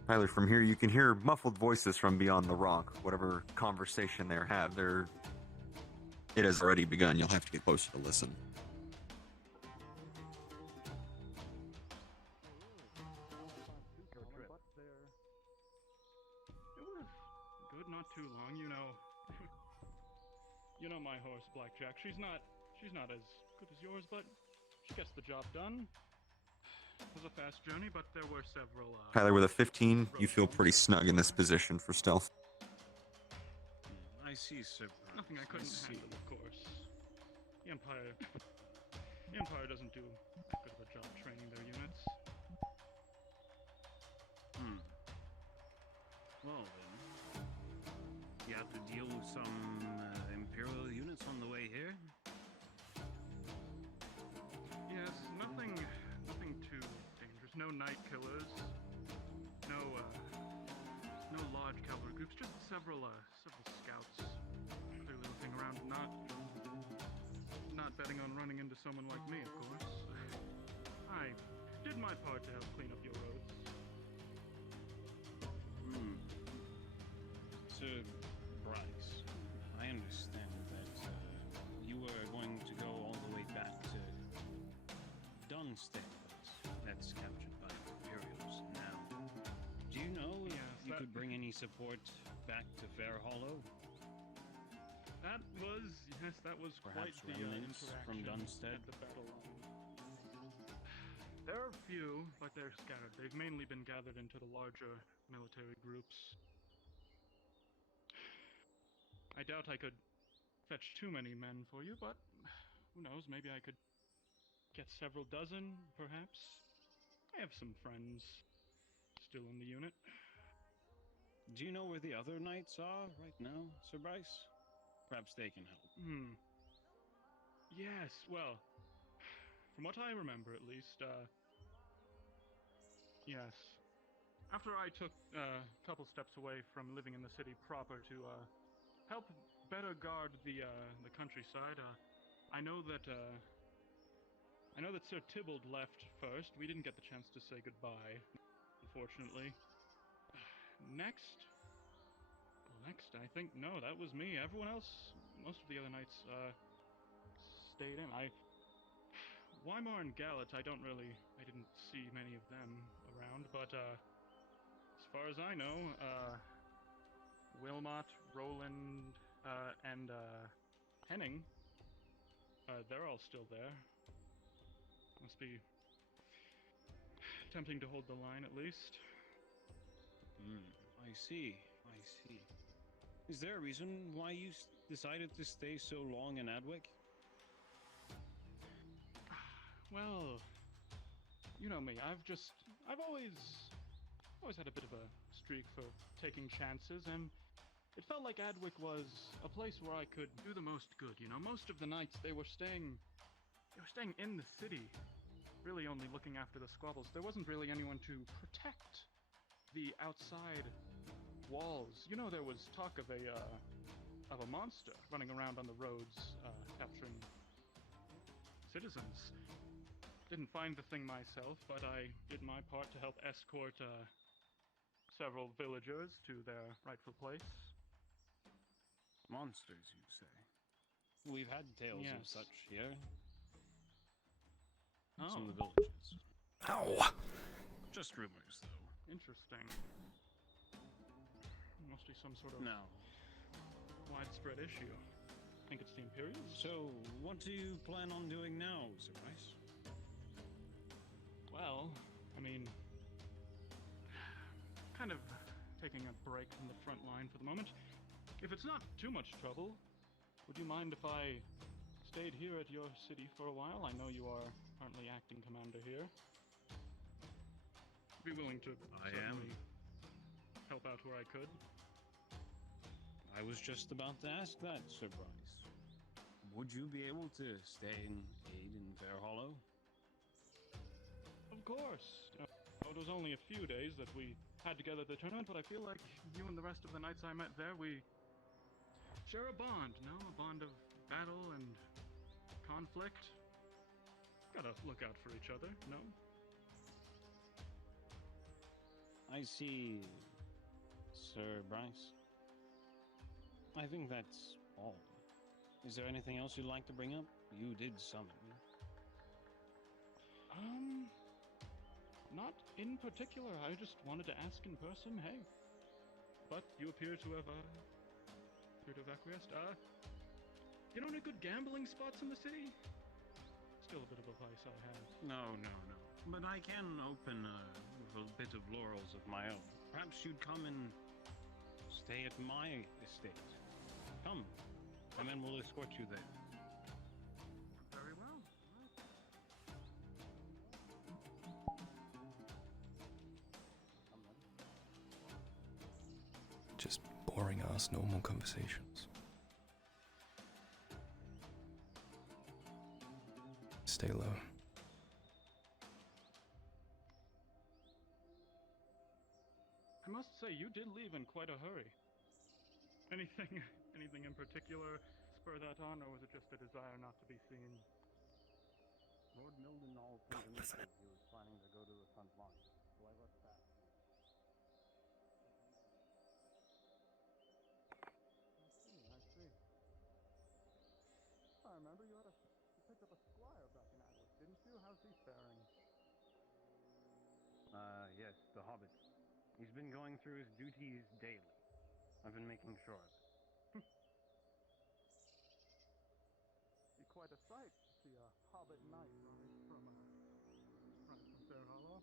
Tyler, from here you can hear muffled voices from beyond the rock. Whatever conversation they have, it has already begun. You'll have to get closer to listen. It was good, not too long, you know. You know my horse, Blackjack. She's not as good as yours, but she gets the job done. It was a fast journey, but there were several. Tyler, with a 15, you feel pretty snug in this position for stealth. I see, sir. Nothing I couldn't handle, of course. The Empire doesn't do good of a job training their units. Well then, you have to deal with some Imperial units on the way here? Yes, nothing too dangerous. No night killers. No large cavalry groups. Just several scouts. Clearly looking around, not betting on running into someone like me, of course. I did my part to help clean up your roads. Sir Bryce, I understand that you were going to go all the way back to Dunstable, but that's captured by the Imperials now. Do you know if you could bring any support back to Fair Hollow? That was quite Perhaps the remnants interaction from Dunstead? at the battle line. There are a few, but they're scattered. They've mainly been gathered into the larger military groups. I doubt I could fetch too many men for you, but who knows, maybe I could get several dozen, perhaps. I have some friends still in the unit. Do you know where the other knights are right now, Sir Bryce? Perhaps they can help. Yes, well, from what I remember at least, yes. After I took a couple steps away from living in the city proper to help better guard the countryside, I know that Sir Tybalt left first. We didn't get the chance to say goodbye, unfortunately. Next, I think, no, that was me. Everyone else, most of the other knights, stayed in. Weimar and Galat, I didn't see many of them around, but, as far as I know, Wilmot, Roland, and, Henning, they're all still there. Must be tempting to hold the line, at least. I see. Is there a reason why you decided to stay so long in Adwick? Well, you know me. I've always had a bit of a streak for taking chances, and It felt like Adwick was a place where I could do the most good. You know, most of the nights they were staying in the city, really only looking after the squabbles. There wasn't really anyone to protect the outside walls. You know, there was talk of a monster running around on the roads, capturing citizens. Didn't find the thing myself, but I did my part to help escort several villagers to their rightful place. Monsters, you say? We've had tales of Yes. such here. Oh. Some of the villages. Ow! Just rumors, though. Interesting. Must be some sort of No. widespread issue. Think it's the Imperials? So, what do you plan on doing now, Sir Bryce? Well, I mean, kind of taking a break from the front line for the moment. If it's not too much trouble, would you mind if I stayed here at your city for a while? I know you are currently acting commander here. Be willing to certainly help out where I could. I was just about to ask that, Sir Bryce. Would you be able to stay and aid in Fair Hollow? Of course. It was only a few days that we had together the tournament, but I feel like you and the rest of the knights I met there, we share a bond, no? A bond of battle and conflict. Gotta look out for each other, no? I see, Sir Bryce. I think that's all. Is there anything else you'd like to bring up? You did summon. Not in particular. I just wanted to ask in person, hey. But you appear to have acquiesced. You know any good gambling spots in the city? Still a bit of a vice I have. No. But I can open a bit of laurels of my own. Perhaps you'd come and stay at my estate. Come, and then we'll escort you there. Very well. Just boring ass normal conversations. Stay low. I must say, you did leave in quite a hurry. Anything in particular spur that on, or was it just a desire not to be seen? Lord Mildenhall told me that he was planning to go to the front line, so I left that. I see. I remember you picked up a squire back in Adwick, didn't you? How's he faring? Yes, the Hobbit. He's been going through his duties daily. I've been making sure of it. Be quite a sight to see a hobbit knight running from Fair Hollow.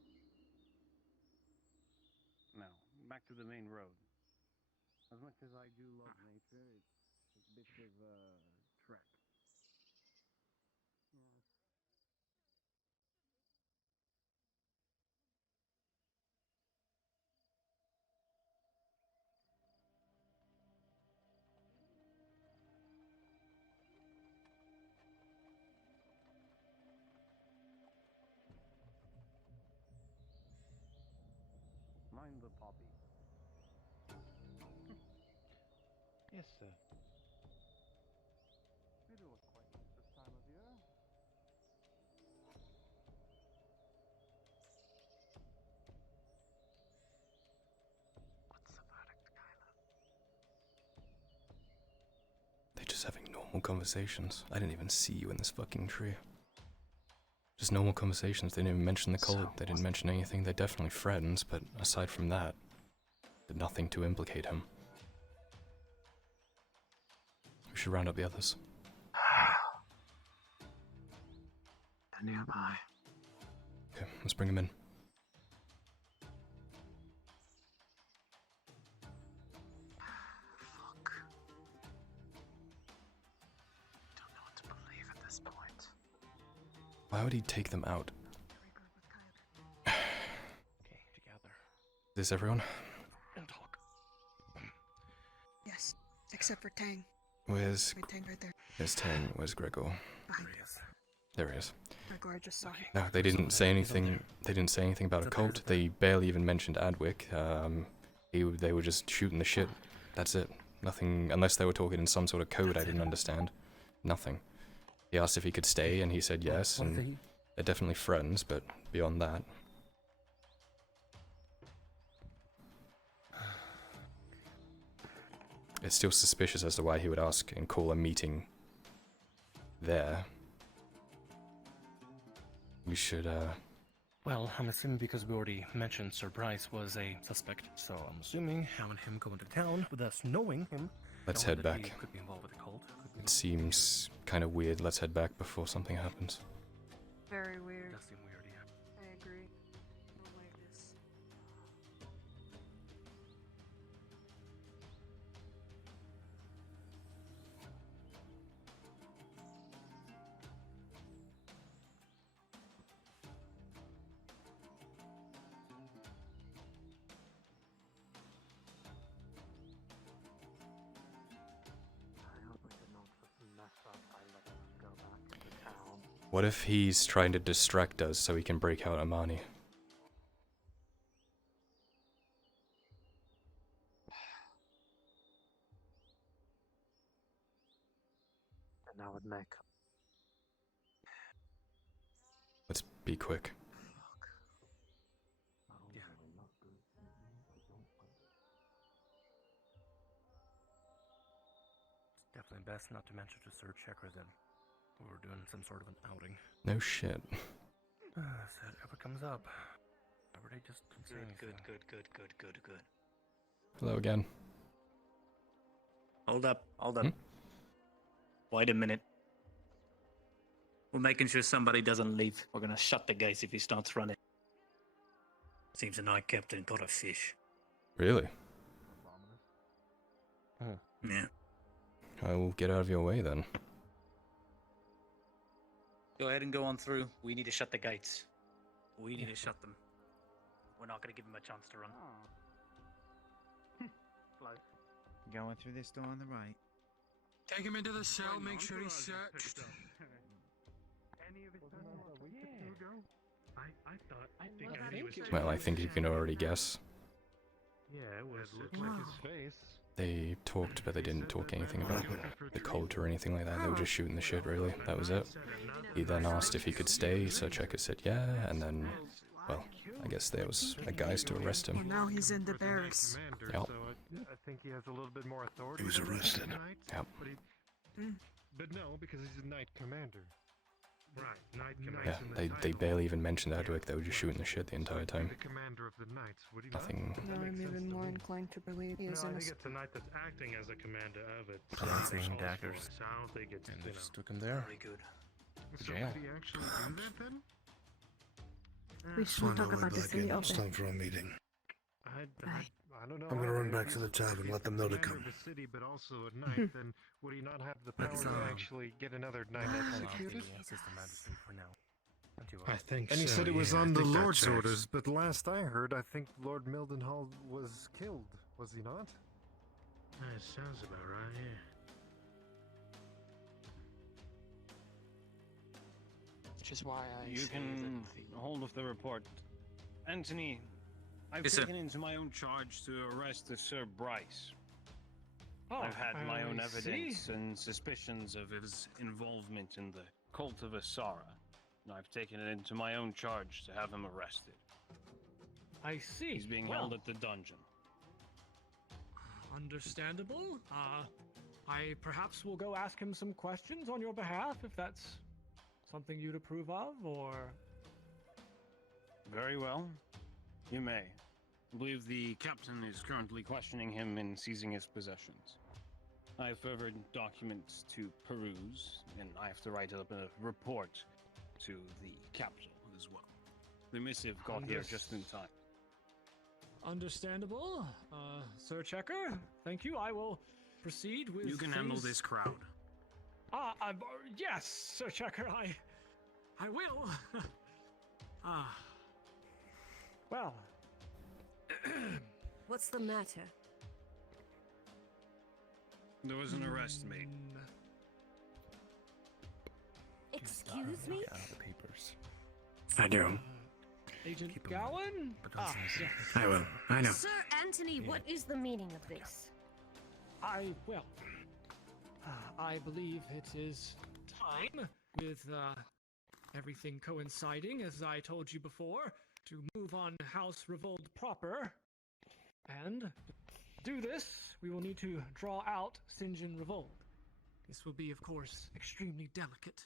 Now, back to the main road. As much as I do love nature, it's a bit of a trek. Yes. Mind the poppy. Yes, sir. They do look quite nice this time of year. What's the verdict, Kyler? They're just having normal conversations. I didn't even see you in this fucking tree. Just normal conversations. They didn't even mention the cult. They didn't mention anything. They're definitely friends, but aside from that, did nothing to implicate him. We should round up the others. They're nearby. Okay, let's bring him in. Fuck. Don't know what to believe at this point. Why would he take them out? Okay, together. Is this everyone? And talk. Yes. Except for Tang. Where's Wait, Tang right there. There's Tang. Where's Gregor? Behind. There he is. Gregor, I just saw him. No, they didn't say anything. They didn't say anything about a cult. They barely even mentioned Adwick. They were just shooting the shit. That's it. Nothing, unless they were talking in some sort of code I didn't understand. Nothing. He asked if he could stay, and he said yes, and they're definitely friends, but beyond that. It's still suspicious as to why he would ask and call a meeting there. We should, Well, I'm assuming because we already mentioned Sir Bryce was a suspect, so I'm assuming having him go into town with us knowing him. Let's head that he back. could be involved with the cult. It seems kind of weird. Let's head back before something happens. Very weird. Does seem weird, yeah. I agree. Don't like this. What if he's trying to distract us so he can break out Amani? And I would make. Let's be quick. It's definitely best not to mention to Sir Checker that we're doing some sort of an outing. No shit. So it ever comes up. Everybody just say Good, anything. good. Hello again. Hold up. Wait a minute. We're making sure somebody doesn't leave. We're gonna shut the gates if he starts running. Seems the night captain caught a fish. Really? Yeah. I will get out of your way then. Go ahead and go on through. We need to shut the gates. We need to shut them. We're not gonna give him a chance to run. Going through this door on the right. Take him into the cell, make sure he's searched. Well, I think you can already guess. Yeah, it looked like his face. They talked, but they didn't talk anything about the cult or anything like that. They were just shooting the shit, really. That was it. He then asked if he could stay, so Checker said yeah, and then, well, I guess there was a guys to arrest him. Well, now he's in the barracks. Yep. So I think he has a little bit more authority. He was arrested. Yep. But no, because he's a knight commander. Right, knight Yeah, commander. they barely even mentioned Adwick. They were just shooting the shit the entire time. The commander of the knights, would he Nothing. Now I'm even more inclined to believe he is I think innocent. it's a knight that's acting as a commander of it. Dancing daggers. So I don't think it's, And they just took him there. Very good. To So jail. did he actually do that then? We should talk about this in the It's open. time for a meeting. I don't know. I'm gonna run back to If the he's tavern, let them know to commander come. of the city, but also at night, then would he not have the power That's, to actually get another knight executed? I think And he so, said it was yeah, I on the think that Lord's tracks. orders, but last I heard, I think Lord Mildenhall was killed, was he not? That sounds about right, yeah. Which is why I You say can that the... hold off the report. Anthony, I've Yes, sir. taken into my own charge to arrest the Sir Bryce. Oh, I've had my own I evidence see. and suspicions of his involvement in the cult of Asara, and I've taken it into my own charge to have him arrested. I see. He's being Well, held at the dungeon. Understandable. I perhaps will go ask him some questions on your behalf if that's something you'd approve of, or. Very well. You may. I believe the captain is currently questioning him and seizing his possessions. I have further documents to peruse, and I have to write up a report to the capital as well. The missive got here just in time. Understandable. Sir Checker, thank you. I will proceed with. You can handle things- this crowd. Yes, Sir Checker, I will. Well. What's the matter? There was an arrest made. Excuse me? The papers. I do. Agent Gowan? Yes. I will. I know. Sir Anthony, what is the meaning of this? I believe it is time, with everything coinciding, as I told you before, to move on House Revolt proper. And to do this, we will need to draw out St. John Revolt. This will be, of course, extremely delicate,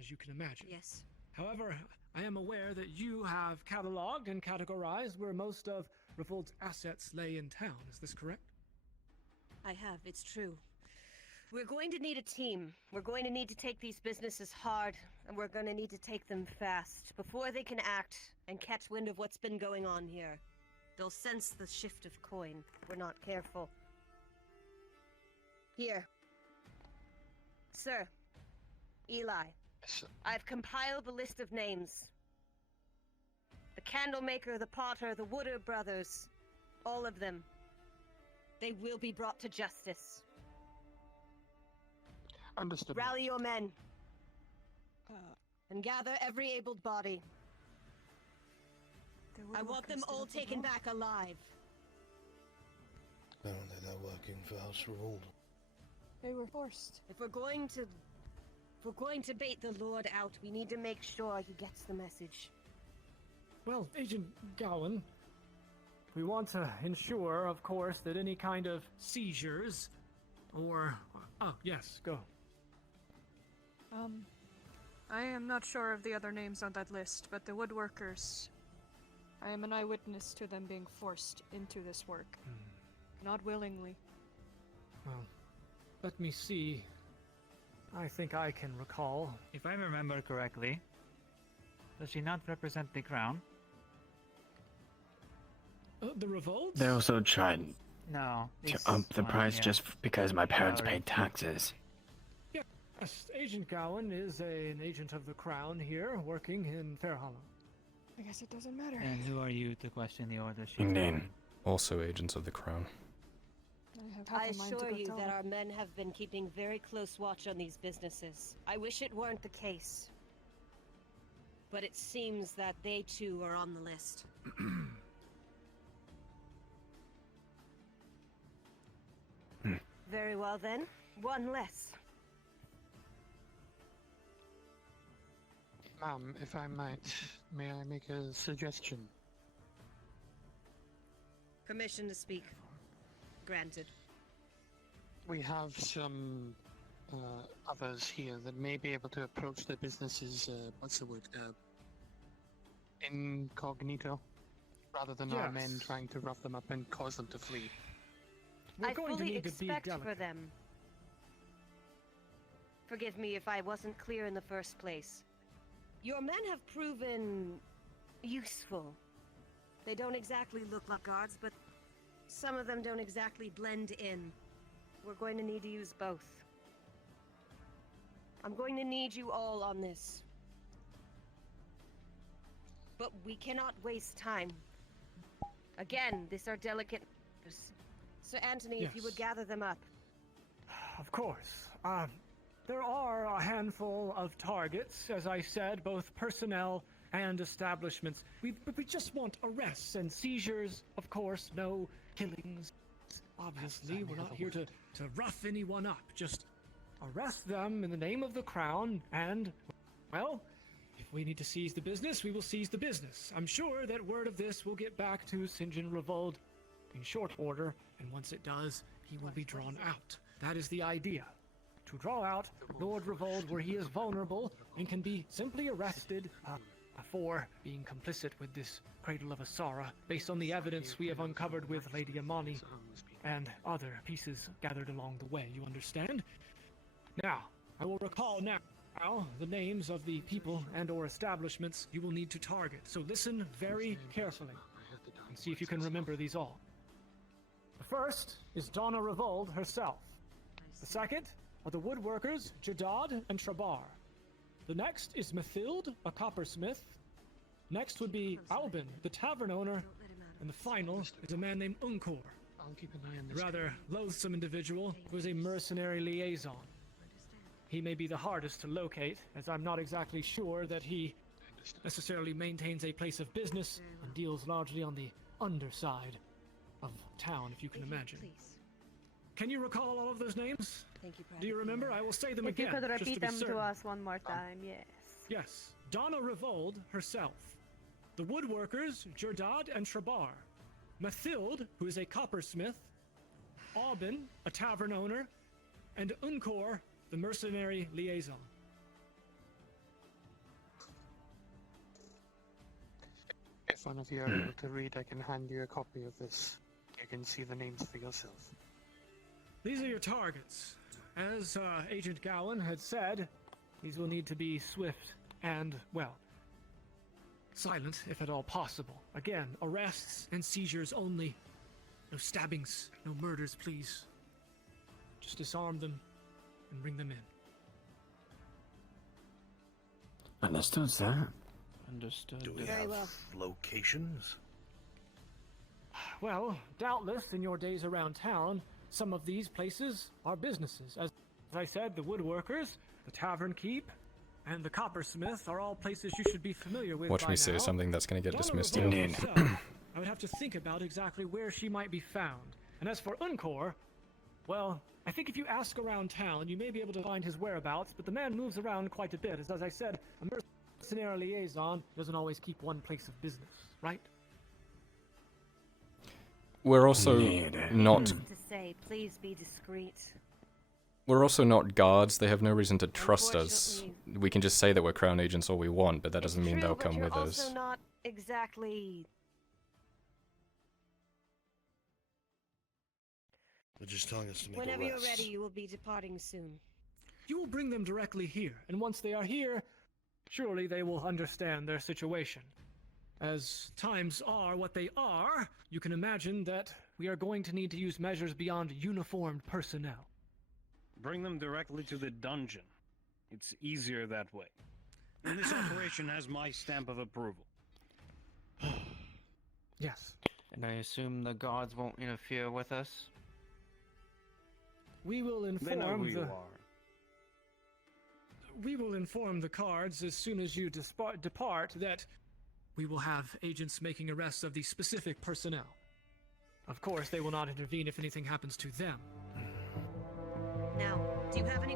as you can imagine. Yes. However, I am aware that you have cataloged and categorized where most of Revolt's assets lay in town. Is this correct? I have, it's true. We're going to need a team. We're going to need to take these businesses hard, and we're going to need to take them fast, before they can act and catch wind of what's been going on here. They'll sense the shift of coin if we're not careful. Here. Sir. Eli. I've compiled the list of names. The candlemaker, the potter, the Wooder brothers. All of them. They will be brought to justice. Understood. Rally your men. And gather every able body. I want them all taken back alive. Apparently they're working for House Revolt. They were forced. If we're going to bait the Lord out, we need to make sure he gets the message. Well, Agent Gowan, we want to ensure, of course, that any kind of seizures or... Oh, yes, go. I am not sure of the other names on that list, but the woodworkers... I am an eyewitness to them being forced into this work. Not willingly. Well, let me see. I think I can recall. If I remember correctly, does she not represent the crown? The revolt? They also tried No. to up the price just because my parents paid taxes. Yes, Agent Gowan is an agent of the crown here, working in Fair Hollow. I guess it doesn't matter. And who are you to question the order she Indeed. Also agents of the crown. I assure you that our men have been keeping very close watch on these businesses. I wish it weren't the case. But it seems that they too are on the list. Very well then. One less. Ma'am, if I might, may I make a suggestion? Permission to speak. Granted. We have some others here that may be able to approach the businesses, what's the word, incognito, rather than our men trying to rough them up and cause them to flee. I fully expect for them. Forgive me if I wasn't clear in the first place. Your men have proven useful. They don't exactly look like guards, but some of them don't exactly blend in. We're going to need to use both. I'm going to need you all on this. But we cannot waste time. Again, these are delicate matters. Sir Anthony, if you would gather them up. Of course. There are a handful of targets, as I said, both personnel and establishments. We just want arrests and seizures, of course, no killings. Obviously, we're not here to rough anyone up. Just arrest them in the name of the crown and, well, if we need to seize the business, we will seize the business. I'm sure that word of this will get back to St. John Revolt in short order, and once it does, he will be drawn out. That is the idea. To draw out Lord Revolt where he is vulnerable and can be simply arrested for being complicit with this Cradle of Asara, based on the evidence we have uncovered with Lady Amani and other pieces gathered along the way, you understand? Now, I will recall now the names of the people and or establishments you will need to target, so listen very carefully and see if you can remember these all. The first is Donna Revolt herself. The second are the woodworkers Jadad and Trabar. The next is Mathild, a coppersmith. Next would be Albin, the tavern owner. And the final is a man named Unkor, I'll keep an eye on this. Rather loathsome individual who is a mercenary liaison. He may be the hardest to locate, as I'm not exactly sure that he necessarily maintains a place of business and deals largely on the underside of town, if you can imagine. Can you recall all of those names? Thank you, Do you remember? I will say them If again. you could just repeat to be them certain. to us one more time, yes. Yes. Donna Revold herself. The woodworkers, Jerdad and Trabar. Mathilde, who is a coppersmith. Aubin, a tavern owner. And Unkor, the mercenary liaison. If one of you are able to read, I can hand you a copy of this. You can see the names for yourself. These are your targets. As Agent Gowan had said, these will need to be swift and, well, silent if at all possible. Again, arrests and seizures only. No stabbings, no murders, please. Just disarm them and bring them in. Understood, sir. Understood. Do we Very have well. locations? Well, doubtless in your days around town, some of these places are businesses. As I said, the woodworkers, the tavern keep, and the coppersmith are all places you should be familiar with. Watch by me say now. something that's going to get Donna dismissed. Revolt Indeed. herself, I would have to think about exactly where she might be found. And as for Unkor, well, I think if you ask around town, you may be able to find his whereabouts, but the man moves around quite a bit. As I said, a mercenary liaison doesn't always keep one place of business, right? We're also not. To say, please be discreet. We're also not guards. They have no reason to trust us. We can just say that we're Crown agents all we want, but that doesn't mean they'll come with us. Also not exactly. They're just telling us to make Whenever you're arrests. ready, you will be departing soon. You will bring them directly here, and once they are here, surely they will understand their situation. As times are what they are, you can imagine that we are going to need to use measures beyond uniformed personnel. Bring them directly to the dungeon. It's easier that way. And this operation has my stamp of approval. Yes. And I assume the guards won't interfere with us? We will They know who inform you the... are. We will inform the cards as soon as you depart that we will have agents making arrests of the specific personnel. Of course, they will not intervene if anything happens to them. Now, do you have any